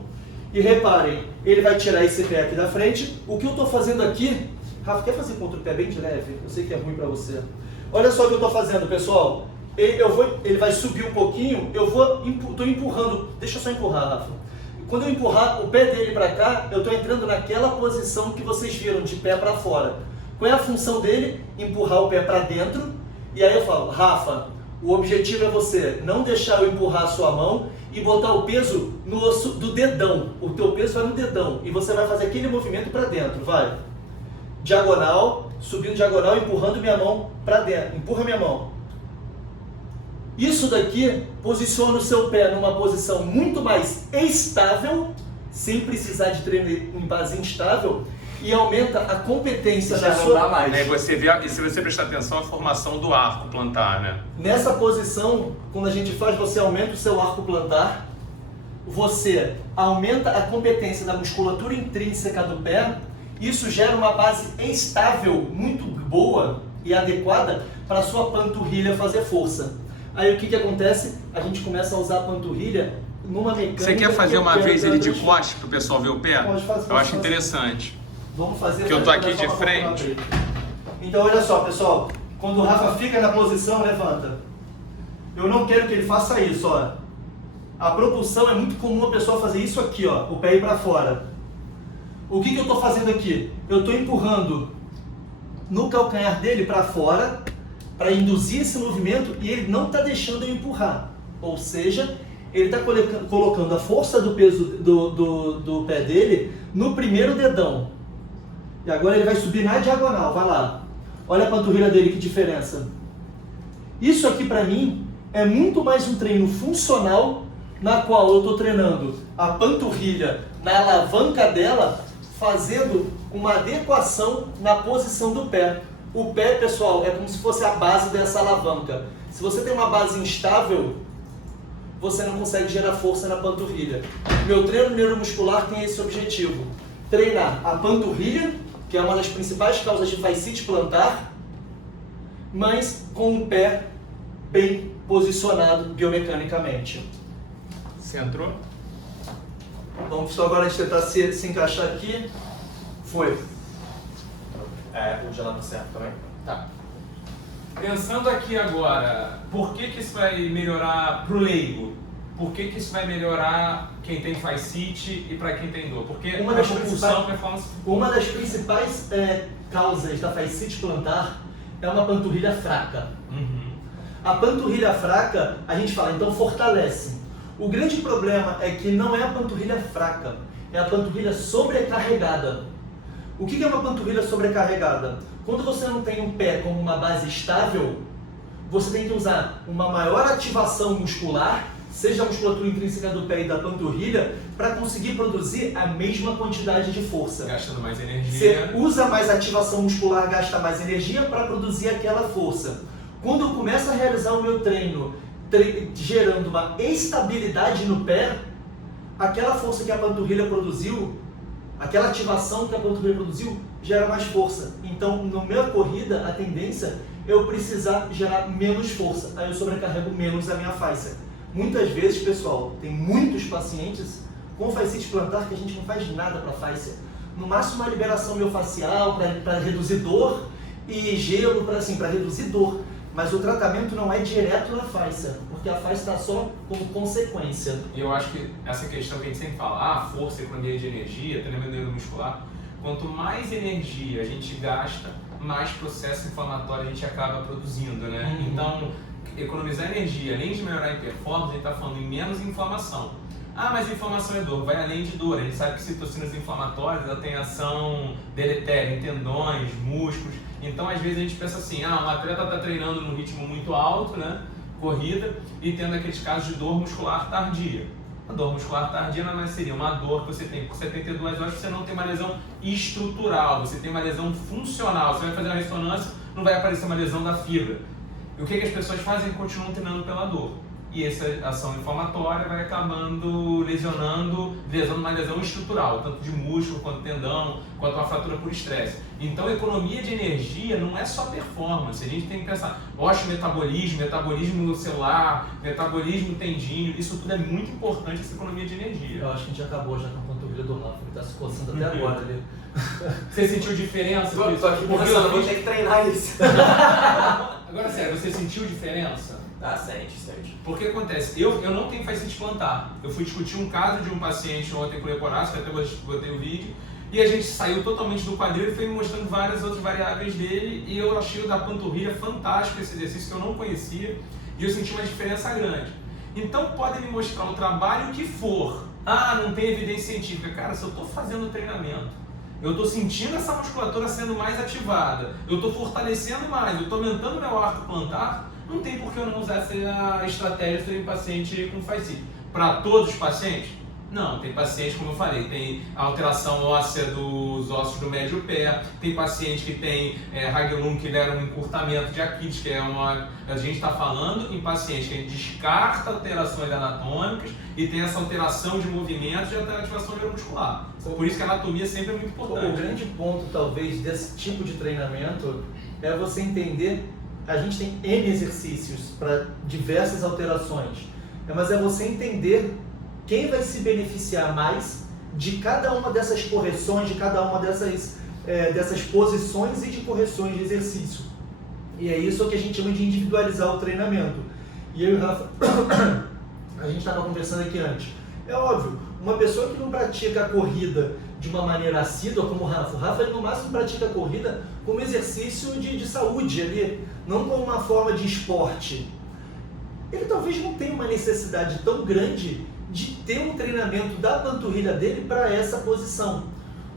e reparem, ele vai tirar esse pé aqui da frente. O que eu estou fazendo aqui, Rafa, quer fazer contra o pé bem de leve? Eu sei que é ruim para você. Olha só o que eu estou fazendo, pessoal. Ele vai subir um pouquinho, estou empurrando, deixa eu só empurrar, Rafa. Quando eu empurrar o pé dele para cá, eu estou entrando naquela posição que vocês viram, de pé para fora. Qual é a função dele? Empurrar o pé para dentro. E aí eu falo, Rafa, o objetivo é você não deixar eu empurrar a sua mão e botar o peso no osso do dedão. O teu peso vai no dedão e você vai fazer aquele movimento para dentro, vai. Diagonal, subindo diagonal, empurrando minha mão para dentro. Empurra minha mão. Isso daqui posiciona o seu pé numa posição muito mais estável, sem precisar de treino em base instável, e aumenta a competência da sua... Não dá mais. E você vê, e se você prestar atenção, a formação do arco plantar, né? Nessa posição, quando a gente faz, você aumenta o seu arco plantar, você aumenta a competência da musculatura intrínseca do pé, isso gera uma base estável, muito boa e adequada para a sua panturrilha fazer força. Aí o que acontece? A gente começa a usar a panturrilha numa mecânica... Você quer fazer uma vez ele de costas para o pessoal ver o pé? Pode fazer. Eu acho interessante. Vamos fazer... Porque eu tô aqui de frente. Então olha só, pessoal. Quando o Rafa fica na posição, levanta. Eu não quero que ele faça isso, ó. A propulsão é muito comum a pessoa fazer isso aqui, ó. O pé ir para fora. O que eu estou fazendo aqui? Eu estou empurrando no calcanhar dele para fora, para induzir esse movimento, e ele não está deixando eu empurrar. Ou seja, ele está colocando a força do peso do pé dele no primeiro dedão. E agora ele vai subir na diagonal, vai lá. Olha a panturrilha dele, que diferença. Isso aqui para mim é muito mais um treino funcional, na qual eu estou treinando a panturrilha na alavanca dela, fazendo uma adequação na posição do pé. O pé, pessoal, é como se fosse a base dessa alavanca. Se você tem uma base instável, você não consegue gerar força na panturrilha. Meu treino neuromuscular tem esse objetivo: treinar a panturrilha, que é uma das principais causas de fascite plantar, mas com o pé bem posicionado biomecanicamente. Centrou? Vamos só agora tentar se encaixar aqui. Foi. O gelar tá certo também? Tá. Pensando aqui agora, por que isso vai melhorar pro leigo? Por que isso vai melhorar quem tem fascite e para quem tem dor? Porque Uma das principais causas da fascite plantar é uma panturrilha fraca. Uhum. A panturrilha fraca, a gente fala, então fortalece. O grande problema é que não é a panturrilha fraca, é a panturrilha sobrecarregada. O que é uma panturrilha sobrecarregada? Quando você não tem um pé como uma base estável, você tem que usar uma maior ativação muscular, seja a musculatura intrínseca do pé e da panturrilha, para conseguir produzir a mesma quantidade de força. Gastando mais energia. Você usa mais ativação muscular, gasta mais energia para produzir aquela força. Quando eu começo a realizar o meu treino gerando uma estabilidade no pé, aquela força que a panturrilha produziu, aquela ativação que a panturrilha produziu, gera mais força. Então, na minha corrida, a tendência é eu precisar gerar menos força. Aí eu sobrecarrego menos a minha fáscia. Muitas vezes, pessoal, tem muitos pacientes com fascite plantar que a gente não faz nada para a fáscia. No máximo, uma liberação miofascial para reduzir dor e gelo para reduzir dor. Mas o tratamento não é direto na fáscia, porque a fáscia está só como consequência. E eu acho que essa questão que a gente sempre fala, força, economia de energia, treinamento neuromuscular, quanto mais energia a gente gasta, mais processo inflamatório a gente acaba produzindo, né? Uhum. Então, economizar energia, além de melhorar a performance, a gente está falando em menos inflamação. Mas inflamação é dor, vai além de dor. A gente sabe que citocinas inflamatórias ela tem ação deletéria em tendões, músculos. Então, às vezes a gente pensa assim, um atleta está treinando num ritmo muito alto, né, corrida, e tendo aqueles casos de dor muscular tardia. A dor muscular tardia não seria uma dor que você tem por 72 horas, você não tem uma lesão estrutural, você tem uma lesão funcional. Você vai fazer uma ressonância, não vai aparecer uma lesão da fibra. E o que as pessoas fazem? Continuam treinando pela dor. E essa ação inflamatória vai acabando lesionando uma lesão estrutural, tanto de músculo, quanto tendão, quanto uma fratura por estresse. Então, economia de energia não é só performance, a gente tem que pensar metabolismo celular, metabolismo tendíneo, isso tudo é muito importante, essa economia de energia. Eu acho que a gente acabou já com a panturrilha do Rafa, ele está se coçando até agora ali. Você sentiu diferença? Tô aqui pensando, vou ter que treinar isso. Agora, sério, você sentiu diferença? Sente. Porque acontece, eu não tenho fascite plantar. Eu fui discutir um caso de um paciente ontem com leporáceo, até botei o vídeo, e a gente saiu totalmente do quadril e foi me mostrando várias outras variáveis dele, e eu achei o da panturrilha fantástico, esse exercício que eu não conhecia, e eu senti uma diferença grande. Então podem me mostrar o trabalho que for. Não tem evidência científica. Cara, se eu estou fazendo treinamento, eu estou sentindo essa musculatura sendo mais ativada, eu estou fortalecendo mais, eu estou aumentando meu arco plantar, não tem por que eu não usar essa estratégia em paciente com fascite. Para todos os pacientes? Não, tem paciente, como eu falei, tem alteração óssea dos ossos do médio pé, tem paciente que tem Haglund, que era um encurtamento de Aquiles, que é a gente está falando em paciente que a gente descarta alterações anatômicas e tem essa alteração de movimentos e ativação neuromuscular. Por isso que a anatomia sempre é muito importante. O grande ponto, talvez, desse tipo de treinamento é você entender. A gente tem N exercícios para diversas alterações, mas é você entender quem vai se beneficiar mais de cada uma dessas correções, de cada uma dessas posições e de correções de exercício. E é isso que a gente chama de individualizar o treinamento. E eu e o Rafa, a gente estava conversando aqui antes. É óbvio, uma pessoa que não pratica a corrida de uma maneira assídua, como o Rafa ele no máximo pratica a corrida como exercício de saúde ali, não como uma forma de esporte. Ele talvez não tenha uma necessidade tão grande de ter um treinamento da panturrilha dele para essa posição.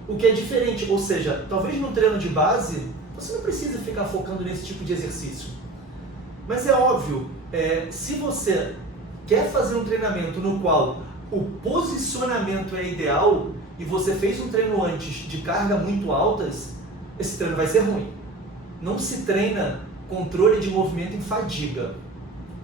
O que é diferente, ou seja, talvez num treino de base, você não precisa ficar focando nesse tipo de exercício. Mas é óbvio, se você quer fazer um treinamento no qual o posicionamento é ideal e você fez um treino antes de carga muito altas, esse treino vai ser ruim. Não se treina controle de movimento em fadiga.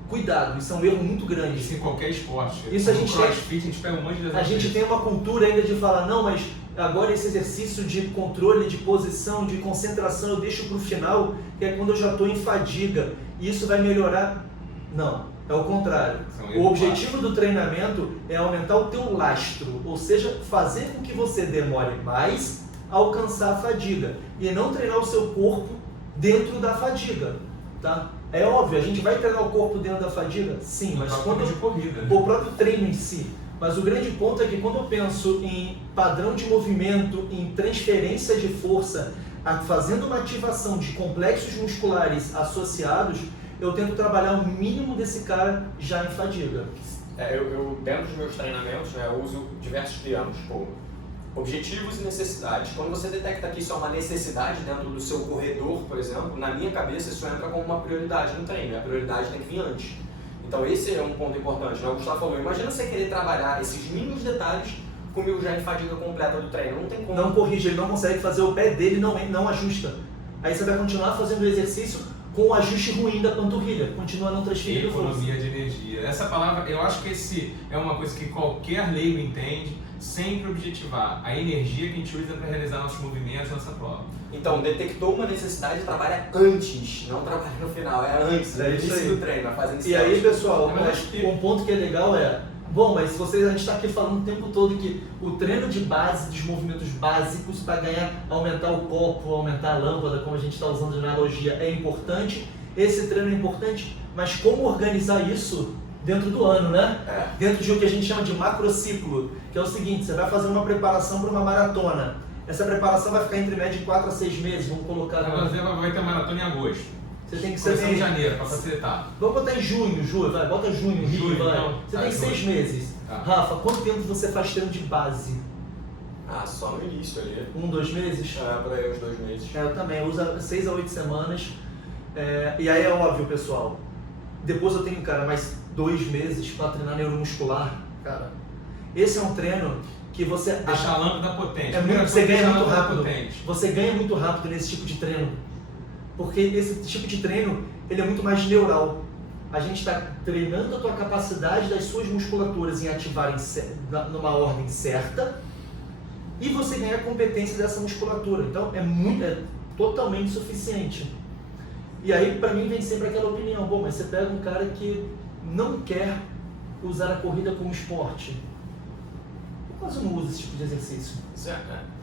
Cuidado, isso é um erro muito grande. Isso em qualquer esporte. Isso a gente CrossFit, a gente pega um monte de A gente tem uma cultura ainda de falar, não, mas agora esse exercício de controle, de posição, de concentração, eu deixo para o final, que é quando eu já estou em fadiga. E isso vai melhorar? Não, é o contrário. O objetivo do treinamento é aumentar o teu lastro, ou seja, fazer com que você demore mais a alcançar a fadiga e não treinar o seu corpo dentro da fadiga, tá? É óbvio, a gente vai treinar o corpo dentro da fadiga? Sim, mas quando de corrida, né? O próprio treino em si. Mas o grande ponto é que quando eu penso em padrão de movimento, em transferência de força, fazendo uma ativação de complexos musculares associados, eu tento trabalhar o mínimo desse cara já em fadiga. Eu dentro dos meus treinamentos, né, eu uso diversos termos, objetivos e necessidades. Quando você detecta que isso é uma necessidade dentro do seu corredor, por exemplo, na minha cabeça isso entra como uma prioridade no treino. A prioridade tem que vir antes. Então esse é um ponto importante, né? O Gustavo falou, imagina você querer trabalhar esses mínimos detalhes comigo já em fadiga completa do treino. Não tem como. Não corrige, ele não consegue fazer, o pé dele não ajusta. Aí você vai continuar fazendo o exercício com o ajuste ruim da panturrilha, continua não transferindo força. Economia de energia. Essa palavra, eu acho que esse é uma coisa que qualquer leigo entende, sempre objetivar a energia que a gente usa para realizar nossos movimentos, nossa prova. Então, detectou uma necessidade, trabalha antes, não trabalha no final, é antes, no início do treino, fazendo isso. E aí, pessoal, que um ponto que é legal bom, mas a gente está aqui falando o tempo todo que o treino de base, dos movimentos básicos para aumentar o copo, aumentar a lâmpada, como a gente está usando de analogia, é importante, esse treino é importante, mas como organizar isso dentro do ano, né? Dentro de o que a gente chama de macrociclo, que é o seguinte, você vai fazer uma preparação para uma maratona. Essa preparação vai ficar entre média de 4 a 6 meses, vamos colocar... Vai ter maratona em agosto. Você tem que ser em janeiro, para facilitar. Vamos botar em junho, vai, bota junho, Rio, vai. Não. Você tem 6 meses. Rafa, quanto tempo você faz treino de base? Só no início ali. 1, 2 meses? Por aí uns 2 meses. Eu também, usa 6 a 8 semanas. E aí é óbvio, pessoal. Depois eu tenho, cara, mais 2 meses para treinar neuromuscular. Cara, esse é um treino que você... Deixa a lâmpada potente. Você ganha muito rápido. Potente. Você ganha muito rápido nesse tipo de treino. Porque esse tipo de treino, ele é muito mais neural. A gente está treinando a tua capacidade das suas musculaturas em ativarem numa ordem certa e você ganha a competência dessa musculatura. Então, é totalmente suficiente. E aí, para mim, vem sempre aquela opinião, bom, mas você pega um cara que não quer usar a corrida como esporte. Eu quase não uso esse tipo de exercício. Certo,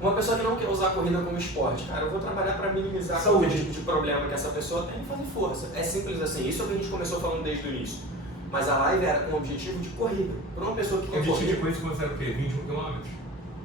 uma pessoa que não quer usar a corrida como esporte, cara, eu vou trabalhar para minimizar qualquer tipo de problema que essa pessoa tem e fazer força. É simples assim, isso é o que a gente começou falando desde o início. Mas a live era com o objetivo de corrida. Para uma pessoa que quer correr... O objetivo de corrida você considera o quê? 21 km?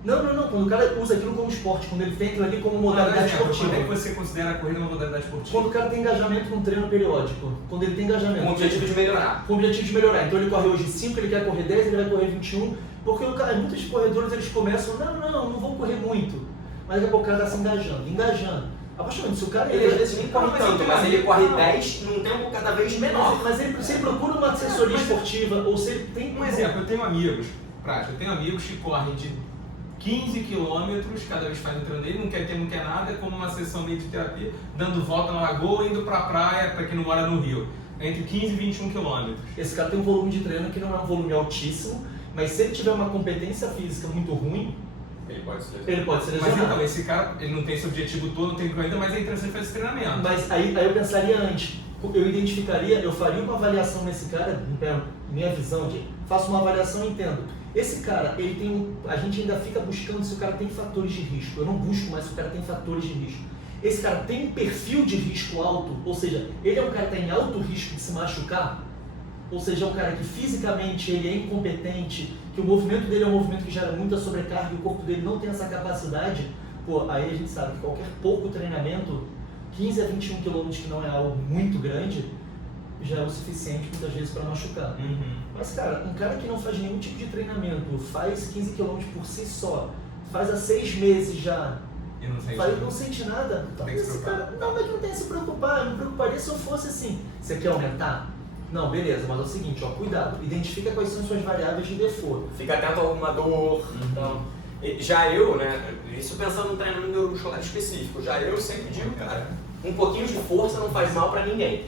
Não. Quando o cara usa aquilo como esporte, quando ele tem aquilo ali como modalidade esportiva. Quando é que você considera a corrida uma modalidade esportiva? Quando o cara tem engajamento num treino periódico. Quando ele tem engajamento. Com o objetivo de melhorar. Com o objetivo de melhorar. Então ele corre hoje 5, ele quer correr 10, ele vai correr 21. Porque muitos corredores eles começam, não vou correr muito. Mas daqui a pouco o cara está se engajando. Apaixonante, se o cara... Ele às vezes nem corre tanto, mas ele corre 10 num tempo cada vez menor. Mas se ele procura uma assessoria esportiva, ou se ele tem... Um exemplo, eu tenho amigos que correm de 15 quilômetros, cada vez faz um treino dele, não quer nada, é como uma sessão meio de terapia, dando volta na lagoa, indo pra praia, para quem não mora no Rio, entre 15 e 21 quilômetros. Esse cara tem um volume de treino que não é um volume altíssimo, mas se ele tiver uma competência física muito ruim, ele pode se lesionar. Mas então, esse cara, ele não tem esse objetivo todo, não tem corrida, mas é interessante fazer esse treinamento. Mas aí eu pensaria antes, eu faria uma avaliação nesse cara, minha visão de, faço uma avaliação e entendo. Esse cara, a gente ainda fica buscando se o cara tem fatores de risco. Eu não busco mais se o cara tem fatores de risco. Esse cara tem um perfil de risco alto, ou seja, ele é um cara que está em alto risco de se machucar. ou seja, é um cara que fisicamente ele é incompetente, que o movimento dele é um movimento que gera muita sobrecarga e o corpo dele não tem essa capacidade, pô, aí a gente sabe que qualquer pouco treinamento, 15 a 21 km, que não é algo muito grande, já é o suficiente muitas vezes para machucar. Mas cara, um cara que não faz nenhum tipo de treinamento, faz 15 km por si só, faz há 6 meses já, E não sente, não sente nada, Tem que se esse preocupar. cara, não é que não tem que se preocupar, eu me preocuparia se eu fosse assim, você quer aumentar? Não, beleza, mas é o seguinte, ó, cuidado, identifica quais são as suas variáveis de default. Fica atento a alguma dor. Então, já eu, né, isso pensando no treinamento neuromuscular específico, já eu sempre digo, cara, um pouquinho de força não faz mal pra ninguém.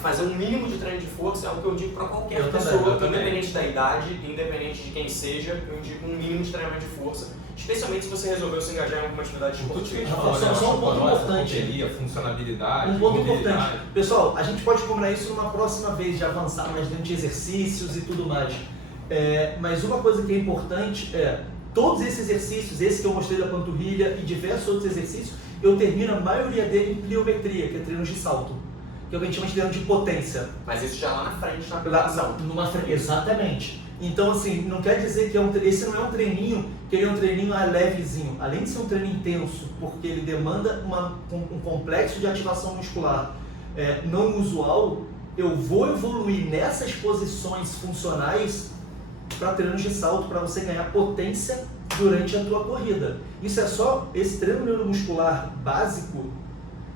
Fazer um mínimo de treino de força é algo que eu digo pra qualquer Eu pessoa, também. independente da idade, independente de quem seja, eu indico um mínimo de treinamento de força, especialmente se você resolveu se engajar em alguma atividade Tudo que a esportiva. gente falou, né? Só um ponto Osteoporose, importante. correria, funcionalidade, Um ponto mobilidade. importante. Pessoal, a gente pode combinar isso numa próxima vez de avançar mais dentro de exercícios e tudo mais. Mas uma coisa que é importante é, todos esses exercícios, esse que eu mostrei da panturrilha e diversos outros exercícios, eu termino a maioria dele em pliometria, que é treinos de salto, que é o que a gente chama de treino de potência. Mas isso já lá na frente, na preparação. Exatamente. Então, assim, não quer dizer que esse não é um treininho, que ele é um treininho levezinho. Além de ser um treino intenso, porque ele demanda um complexo de ativação muscular não usual, eu vou evoluir nessas posições funcionais para treinos de salto, para você ganhar potência durante a tua corrida. Esse treino neuromuscular básico,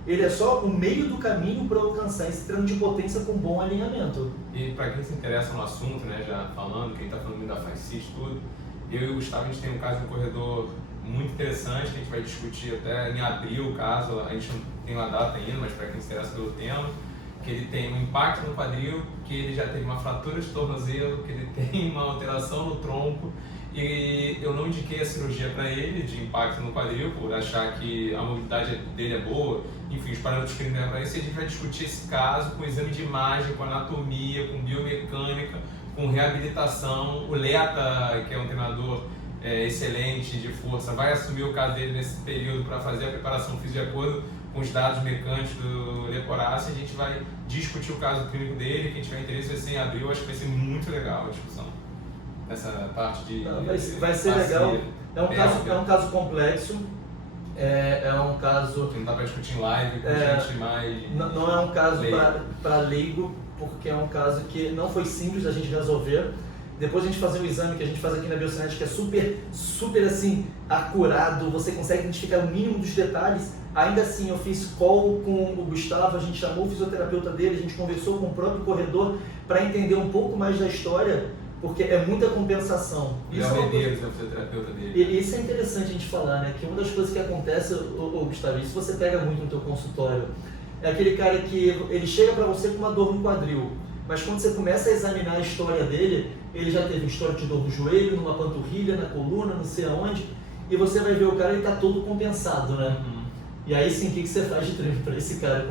ele é só o meio do caminho para alcançar esse treino de potência com bom alinhamento. E para quem se interessa no assunto, né, já falando, quem está falando muito da FACIS, tudo, eu e o Gustavo, a gente tem um caso de um corredor muito interessante, que a gente vai discutir até em abril, o caso, a gente não tem uma data ainda, mas para quem se interessa pelo tema, que ele tem um impacto no quadril, que ele já teve uma fratura de tornozelo, que ele tem uma alteração no tronco, e eu não indiquei a cirurgia para ele de impacto no quadril, por achar que a mobilidade dele é boa, enfim, os parâmetros que ele leva para isso, e a gente vai discutir esse caso com exame de imagem, com anatomia, com biomecânica, com reabilitação. O Leta, que é um treinador excelente de força, vai assumir o caso dele nesse período para fazer a preparação física de acordo com os dados mecânicos do Leporace. A gente vai discutir o caso clínico dele, quem tiver interesse vai ser em abril, acho que vai ser muito legal a discussão. Essa parte de... Vai ser legal, é um caso complexo, é um caso... Que não dá para discutir em live com gente mais... Não é um caso para leigo, porque é um caso que não foi simples a gente resolver. Depois a gente fazer um exame que a gente faz aqui na Biocinética, que é super assim, acurado, você consegue identificar o mínimo dos detalhes. Ainda assim, eu fiz call com o Gustavo, a gente chamou o fisioterapeuta dele, a gente conversou com o próprio corredor para entender um pouco mais da história, porque é muita compensação. Isso é o fisioterapeuta dele. E isso é interessante a gente falar, né? Que uma das coisas que acontece, Gustavo, isso você pega muito no teu consultório, é aquele cara que ele chega para você com uma dor no quadril, mas quando você começa a examinar a história dele, ele já teve história de dor no joelho, numa panturrilha, na coluna, não sei aonde, e você vai ver o cara, ele tá todo compensado, né? E aí sim, o que você faz de treino para esse cara?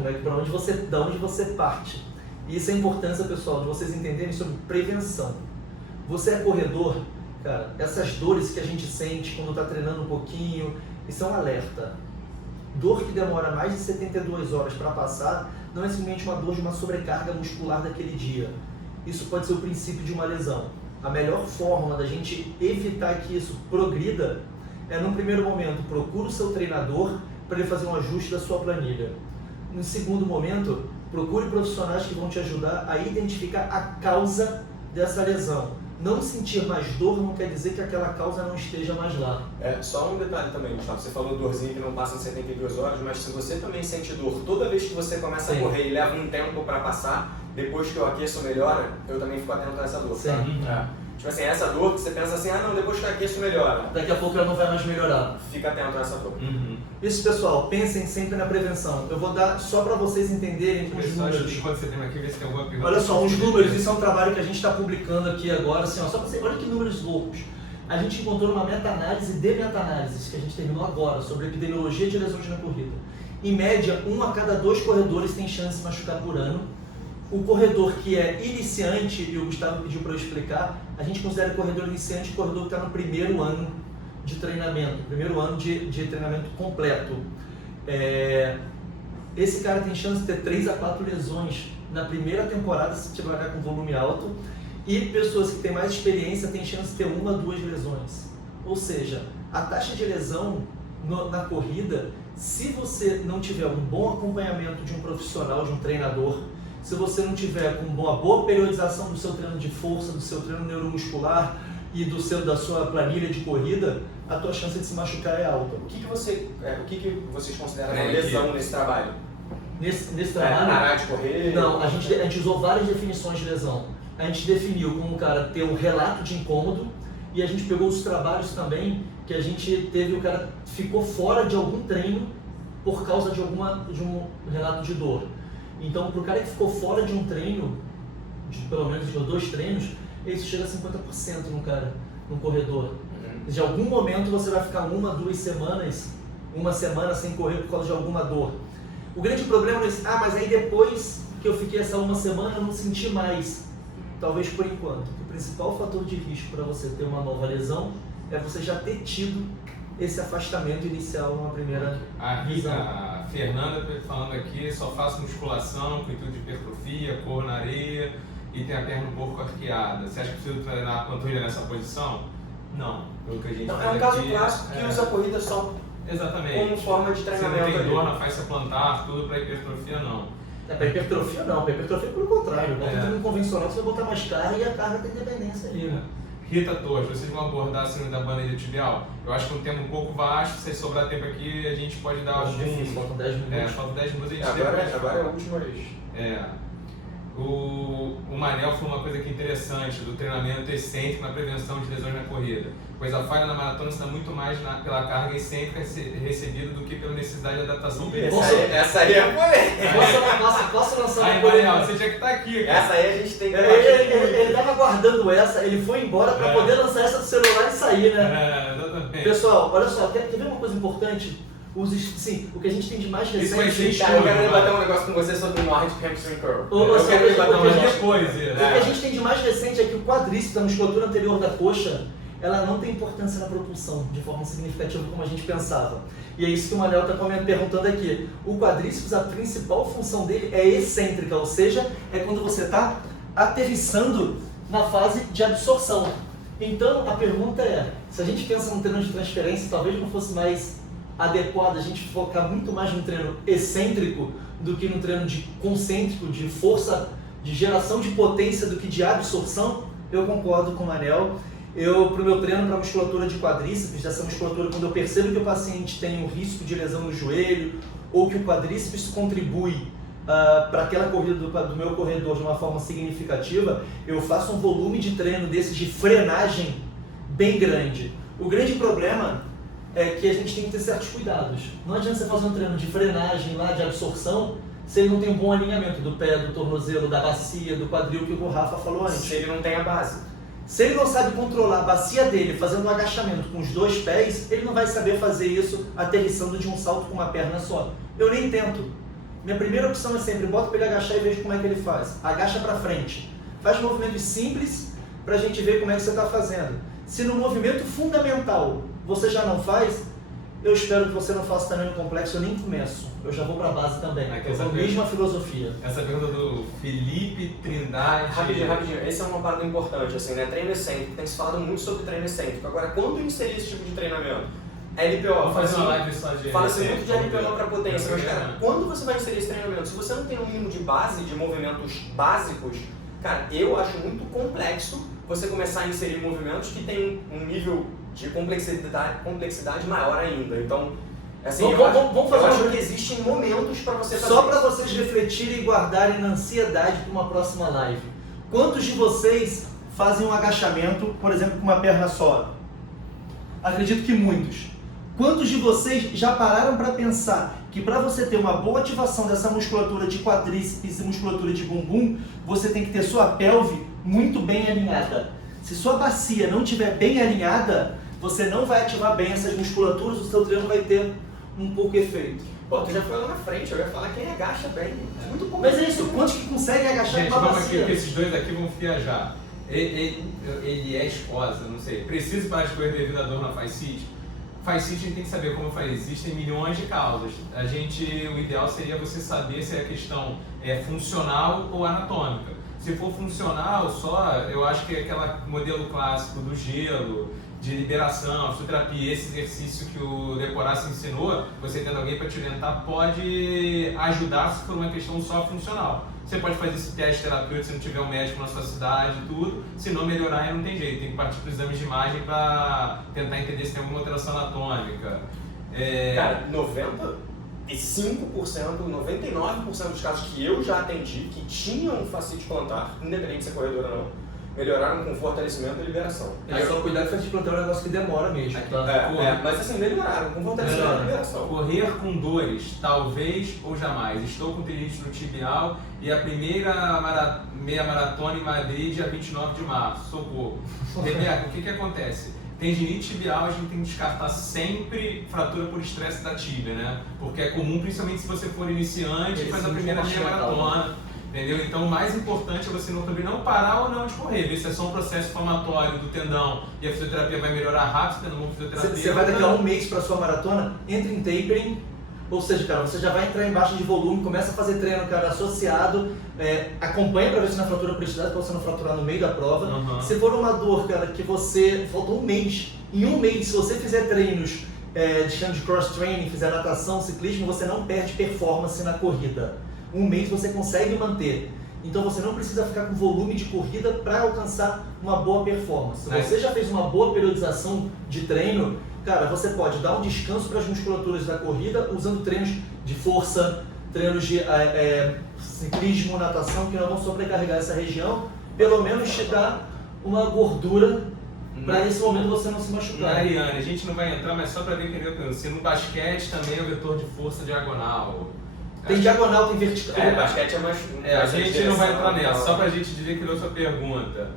Da onde você parte? E isso é a importância, pessoal, de vocês entenderem sobre prevenção. Você é corredor, cara, essas dores que a gente sente quando está treinando um pouquinho, isso é um alerta. Dor que demora mais de 72 horas para passar não é simplesmente uma dor de uma sobrecarga muscular daquele dia. Isso pode ser o princípio de uma lesão. A melhor forma da gente evitar que isso progrida é, num primeiro momento, procure o seu treinador para ele fazer um ajuste da sua planilha. No segundo momento, procure profissionais que vão te ajudar a identificar a causa dessa lesão. Não sentir mais dor não quer dizer que aquela causa não esteja mais lá. Só um detalhe também, Gustavo. Você falou dorzinha que não passa em 72 horas, mas se você também sente dor toda vez que você começa a correr e leva um tempo para passar, depois que eu aqueço melhora, eu também fico atento a essa dor. Tá? Tipo assim, essa dor que você pensa assim, não, depois que eu aqueço melhora. Daqui a pouco ela não vai mais melhorar. Fica atento a essa dor. Isso, pessoal, pensem sempre na prevenção. Eu vou dar só para vocês entenderem os números. Quando você tem aqui, vê se tem alguma pergunta. Olha só, os números, isso é um trabalho que a gente está publicando aqui agora, assim, ó, só para você, olha que números loucos. A gente encontrou uma meta-análise de meta-análises, que a gente terminou agora, sobre epidemiologia de lesões na corrida. Em média, 1 a cada 2 corredores tem chance de se machucar por ano. O corredor que é iniciante, e o Gustavo pediu para eu explicar, a gente considera corredor iniciante o corredor que está no primeiro ano de treinamento, primeiro ano de treinamento completo. Esse cara tem chance de ter 3 a 4 lesões na primeira temporada se trabalhar com volume alto, e pessoas que têm mais experiência têm chance de ter 1 a 2 lesões. Ou seja, a taxa de lesão na corrida, se você não tiver um bom acompanhamento de um profissional, de um treinador, se você não tiver com uma boa periodização do seu treino de força, do seu treino neuromuscular e da sua planilha de corrida, a tua chance de se machucar é alta. O que vocês consideram uma lesão nesse trabalho? Nesse trabalho? Parar de correr? Não, a gente usou várias definições de lesão. A gente definiu como o cara ter um relato de incômodo, e a gente pegou os trabalhos também que a gente teve, o cara ficou fora de algum treino por causa de um relato de dor. Então, para o cara que ficou fora de um treino, de pelo menos de 2 treinos, isso chega a 50% no corredor. De algum momento você vai ficar 1 a 2 semanas, uma semana sem correr por causa de alguma dor. O grande problema não é esse, mas aí depois que eu fiquei essa uma semana eu não senti mais. Talvez por enquanto. O principal fator de risco para você ter uma nova lesão é você já ter tido esse afastamento inicial numa primeira visão. A Fernanda falando aqui, só faço musculação com intuito de hipertrofia, corro na areia e tem a perna um pouco arqueada. Você acha que precisa treinar a panturrilha nessa posição? Não. Pelo que a gente é um caso clássico que usa a corrida só como forma de treinamento. Se não tem dor na face plantar, tudo para hipertrofia não. Para hipertrofia não, para hipertrofia pelo contrário. No treino convencional você vai botar mais carga e a carga tem dependência ali, né? Rita Torres, vocês vão abordar a síndrome da bandeira tibial? Eu acho que um tempo um pouco vasto, se sobrar tempo aqui, a gente pode dar alguns... Faltam 10 minutos. Faltam 10 minutos, a gente agora é a última vez. O Manel falou uma coisa aqui interessante, do treinamento excêntrico na prevenção de lesões na corrida. Pois a falha na maratona está muito mais pela carga excêntrica recebida do que pela necessidade de adaptação dele. Essa aí é polêmica. Posso lançar uma polêmica? Você tinha que estar aqui, cara. Essa aí a gente tem que... Ele estava guardando essa, ele foi embora para poder lançar essa do celular e sair, né? Exatamente. Pessoal, olha só, quer ver uma coisa importante? Sim, o que a gente tem de mais recente... Eu quero debater um negócio com você sobre o Nordic Hamstring Curl. O que a gente tem de mais recente é que o quadríceps, a musculatura anterior da coxa, ela não tem importância na propulsão de forma significativa como a gente pensava. E é isso que o Manel está perguntando aqui. O quadríceps, a principal função dele é excêntrica, ou seja, é quando você está aterrissando na fase de absorção. Então, a pergunta é, se a gente pensa num treino de transferência, talvez não fosse mais adequado a gente focar muito mais no treino excêntrico do que no treino de concêntrico, de força, de geração de potência do que de absorção. Eu concordo com o Manel. Para o meu treino para musculatura de quadríceps, dessa musculatura, quando eu percebo que o paciente tem um risco de lesão no joelho ou que o quadríceps contribui para aquela corrida do meu corredor de uma forma significativa, eu faço um volume de treino desses de frenagem bem grande. O grande problema é que a gente tem que ter certos cuidados. Não adianta você fazer um treino de frenagem lá, de absorção, se ele não tem um bom alinhamento do pé, do tornozelo, da bacia, do quadril, que o Rafa falou antes. Se ele não tem a base. Se ele não sabe controlar a bacia dele fazendo um agachamento com os 2 pés, ele não vai saber fazer isso aterrissando de um salto com uma perna só. Eu nem tento. Minha primeira opção é sempre, bota para ele agachar e vejo como é que ele faz. Agacha para frente. Faz movimentos simples para a gente ver como é que você está fazendo. Se no movimento fundamental você já não faz, eu espero que você não faça treino complexo, eu nem começo. Eu já vou para a base também. Eu vou a mesma filosofia. Essa pergunta do Felipe Trindade... Rapidinho. Essa é uma parada importante, assim, né? Treino excêntrico, tem se falado muito sobre treino excêntrico. Agora, quando inserir esse tipo de treinamento? LPO, vamos fazer uma live só de... Fala-se muito de LPO para potência, mas cara, quando você vai inserir esse treinamento? Se você não tem um mínimo de base, de movimentos básicos, cara, eu acho muito complexo você começar a inserir movimentos que tem um nível de complexidade maior ainda. Então, assim, eu acho que existem momentos para você fazer só para vocês refletirem e guardarem na ansiedade para uma próxima live. Quantos de vocês fazem um agachamento, por exemplo, com uma perna só? Acredito que muitos. Quantos de vocês já pararam para pensar que para você ter uma boa ativação dessa musculatura de quadríceps e musculatura de bumbum, você tem que ter sua pelve muito bem alinhada? Se sua bacia não estiver bem alinhada, você não vai ativar bem essas musculaturas, o seu treino vai ter um pouco efeito. Pô, tu já foi lá na frente, eu ia falar quem agacha bem. Muito bom. Mas é isso, quantos que conseguem agachar gente, com a bacia? Gente, vamos aqui, porque esses dois aqui vão viajar. Ele é esposa, não sei. Preciso parar de correr devido à dor na fascite? faz sentido, a gente tem que saber, como eu falei, existem milhões de causas. O ideal seria você saber se a questão é funcional ou anatômica. Se for funcional só, eu acho que aquele modelo clássico do gelo, de liberação, fisioterapia, esse exercício que o Leporassi ensinou, você tendo alguém para te orientar, pode ajudar se for uma questão só funcional. Você pode fazer esse teste terapêutico se não tiver um médico na sua cidade e tudo. Se não melhorar, aí não tem jeito. Tem que partir para os exames de imagem para tentar entender se tem alguma alteração anatômica. Cara, 95%, 99% dos casos que eu já atendi que tinham fascite plantar, independente de ser corredor ou não, melhoraram com fortalecimento e liberação. Só cuidar que fascite plantar é um negócio que demora mesmo, tá? Mas assim, melhoraram com fortalecimento e liberação. Correr com dores, talvez ou jamais. Estou com tendinite no tibial e a primeira meia maratona em Madrid, dia 29 de março. Socorro. Rebeca, o que acontece? Tendinite tibial, a gente tem que descartar sempre fratura por estresse da tíbia, né? Porque é comum, principalmente se você for iniciante e faz a primeira meia maratona. Entendeu? Então o mais importante é você não parar ou não de correr, ver se é só um processo inflamatório do tendão e a fisioterapia vai melhorar rápido, tendo uma fisioterapia. Você vai daqui a um mês para sua maratona, entra em tapering, ou seja, cara, você já vai entrar em baixa de volume, começa a fazer treino, cara, associado, acompanha para ver se não é fratura por estresse, para você não fraturar no meio da prova. Se for uma dor, cara, que você faltou um mês, em um mês, se você fizer treinos de cross-training, fizer natação, ciclismo, você não perde performance na corrida. Um mês você consegue manter. Então você não precisa ficar com volume de corrida para alcançar uma boa performance. Se você já fez uma boa periodização de treino, cara, você pode dar um descanso para as musculaturas da corrida usando treinos de força, treinos de ciclismo, natação, que não vão sobrecarregar essa região, pelo menos te dar uma gordura para nesse momento você não se machucar. Ariane, a gente não vai entrar, mas só para ver que eu penso, se no basquete também é o vetor de força diagonal. Tem diagonal, tem vertical. Basquete é mais... a gente não vai entrar nessa, só pra gente dizer que deu sua pergunta.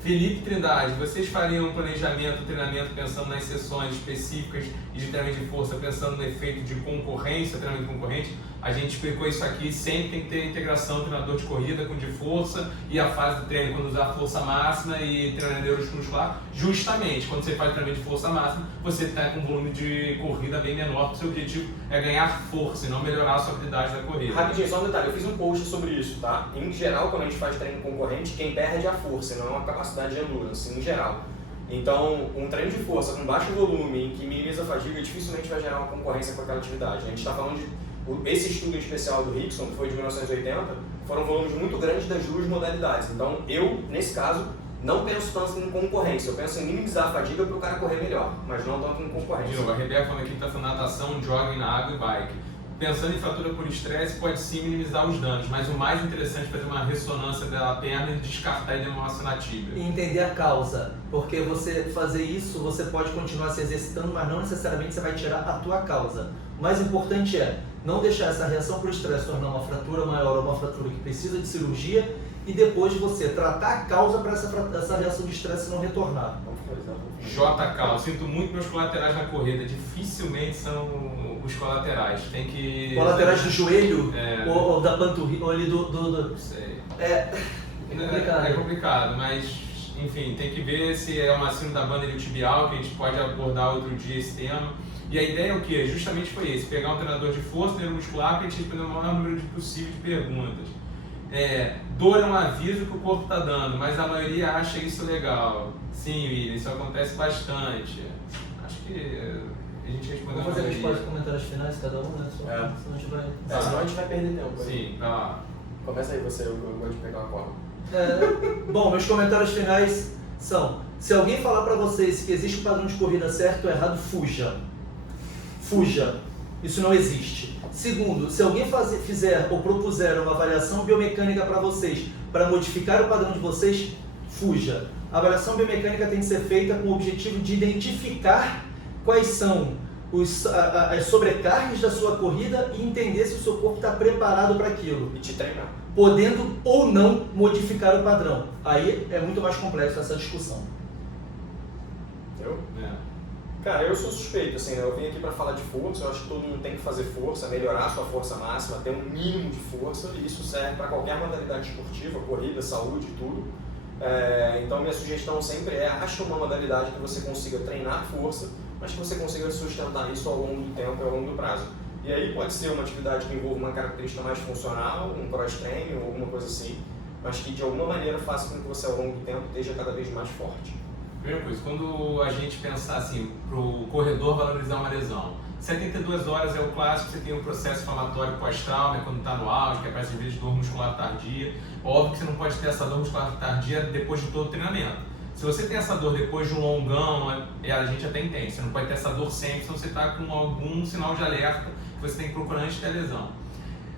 Felipe Trindade, vocês fariam um planejamento, treinamento pensando nas sessões específicas e de treinamento de força, pensando no efeito de concorrência, treinamento concorrente? A gente explicou isso aqui, sempre tem que ter integração treinador de corrida com de força e a fase do treino quando usar força máxima e treinador muscular. Justamente, quando você faz treinamento de força máxima, você está com um volume de corrida bem menor, porque o seu objetivo é ganhar força e não melhorar a sua habilidade da corrida. Rapidinho, só um detalhe, eu fiz um post sobre isso, tá? Em geral, quando a gente faz treino concorrente, quem perde é a força, não a capacidade de endurance, em geral. Então, um treino de força com baixo volume, em que minimiza a fadiga, dificilmente vai gerar uma concorrência com aquela atividade. A gente está falando de... Esse estudo especial do Rickson, que foi de 1980, foram volumes muito grandes das duas modalidades. Então, eu, nesse caso, não penso tanto em concorrência. Eu penso em minimizar a fadiga para o cara correr melhor, mas não tanto em concorrência. De novo, a Rebeca falando aqui que está falando natação, jogging na água e bike. Pensando em fratura por estresse, pode sim minimizar os danos, mas o mais interessante é fazer uma ressonância da perna e descartar edema na tíbia. E entender a causa, porque você fazer isso, você pode continuar se exercitando, mas não necessariamente você vai tirar a tua causa. O mais importante é não deixar essa reação por estresse tornar uma fratura maior ou uma fratura que precisa de cirurgia e depois você tratar a causa para essa reação de estresse não retornar. JK, eu sinto muito meus colaterais na corrida, dificilmente são os colaterais. Tem que... Colaterais do joelho ou da panturrilha, ou ali do... Sei. É complicado. É complicado, mas enfim, tem que ver se é uma síndrome da banda iliotibial, que a gente pode abordar outro dia esse tema. E a ideia é o quê? Justamente foi esse, pegar um treinador de força neuromuscular para a gente responder o maior número possível de perguntas. Dor é um aviso que o corpo está dando, mas a maioria acha isso legal. Sim, William, isso acontece bastante. Acho que a gente respondeu. Vamos fazer a resposta de comentários finais, cada um, né? Senão a gente vai... senão a gente vai perder tempo. Sim, tá lá. Começa aí você, eu vou te pegar uma corda. Bom, meus comentários finais são: se alguém falar para vocês que existe um padrão de corrida certo ou errado, fuja. Fuja. Isso não existe. Segundo, se alguém fizer ou propuser uma avaliação biomecânica para vocês, para modificar o padrão de vocês, fuja. A avaliação biomecânica tem que ser feita com o objetivo de identificar quais são as sobrecargas da sua corrida e entender se o seu corpo está preparado para aquilo. E te treinar. Podendo ou não modificar o padrão. Aí é muito mais complexo essa discussão. Entendeu? Cara, eu sou suspeito, assim, eu vim aqui para falar de força, eu acho que todo mundo tem que fazer força, melhorar a sua força máxima, ter um mínimo de força, e isso serve para qualquer modalidade esportiva, corrida, saúde, tudo. Então minha sugestão sempre é, ache uma modalidade que você consiga treinar força, mas que você consiga sustentar isso ao longo do tempo e ao longo do prazo. E aí pode ser uma atividade que envolva uma característica mais funcional, um cross-training ou alguma coisa assim, mas que de alguma maneira faça com que você ao longo do tempo esteja cada vez mais forte. Primeira coisa, quando a gente pensar assim, para o corredor valorizar uma lesão, 72 horas é o clássico, você tem um processo inflamatório pós-trauma, quando está no auge, que aparece às vezes dor muscular tardia. Óbvio que você não pode ter essa dor muscular tardia depois de todo o treinamento. Se você tem essa dor depois de um longão, a gente até entende, você não pode ter essa dor sempre, senão você está com algum sinal de alerta que você tem que procurar antes da lesão.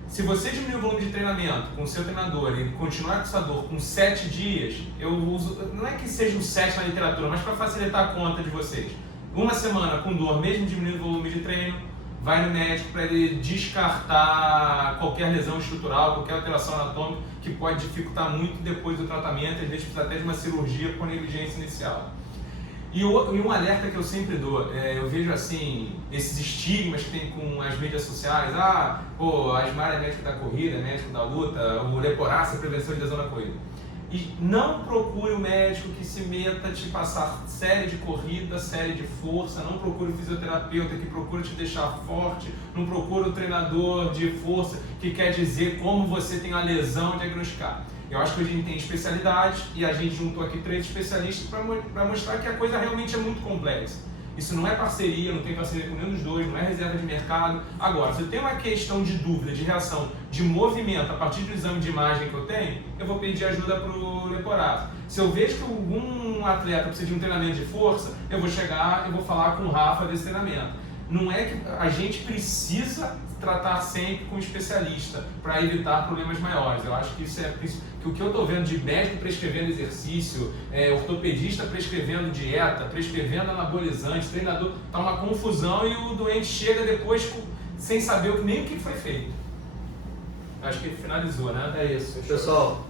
Se você diminuir o volume de treinamento com o seu treinador e continuar com essa dor com 7 dias, eu uso, não é que seja o 7 na literatura, mas para facilitar a conta de vocês. Uma semana com dor, mesmo diminuindo o volume de treino, vai no médico para ele descartar qualquer lesão estrutural, qualquer alteração anatômica que pode dificultar muito depois do tratamento, às vezes precisa até de uma cirurgia por negligência inicial. E um alerta que eu sempre dou, eu vejo assim, esses estigmas que tem com as mídias sociais, Asmar é médico da corrida, é médico da luta, o Leporace é prevenção de lesão na corrida. E não procure o médico que se meta a te passar série de corrida, série de força, não procure o fisioterapeuta que procura te deixar forte, não procure o treinador de força que quer dizer como você tem a lesão diagnosticar. Eu acho que a gente tem especialidades e a gente juntou aqui 3 especialistas para mostrar que a coisa realmente é muito complexa. Isso não é parceria, não tem parceria com nenhum dos dois, não é reserva de mercado. Agora, se eu tenho uma questão de dúvida, de reação, de movimento a partir do exame de imagem que eu tenho, eu vou pedir ajuda para o Leporace. Se eu vejo que algum atleta precisa de um treinamento de força, eu vou chegar e vou falar com o Rafa desse treinamento. Não é que a gente precisa tratar sempre com um especialista para evitar problemas maiores. Eu acho que isso é que o que eu estou vendo de médico prescrevendo exercício, ortopedista prescrevendo dieta, prescrevendo anabolizante, treinador, tá uma confusão e o doente chega depois sem saber nem o que foi feito. Acho que ele finalizou, né? É isso. Pessoal,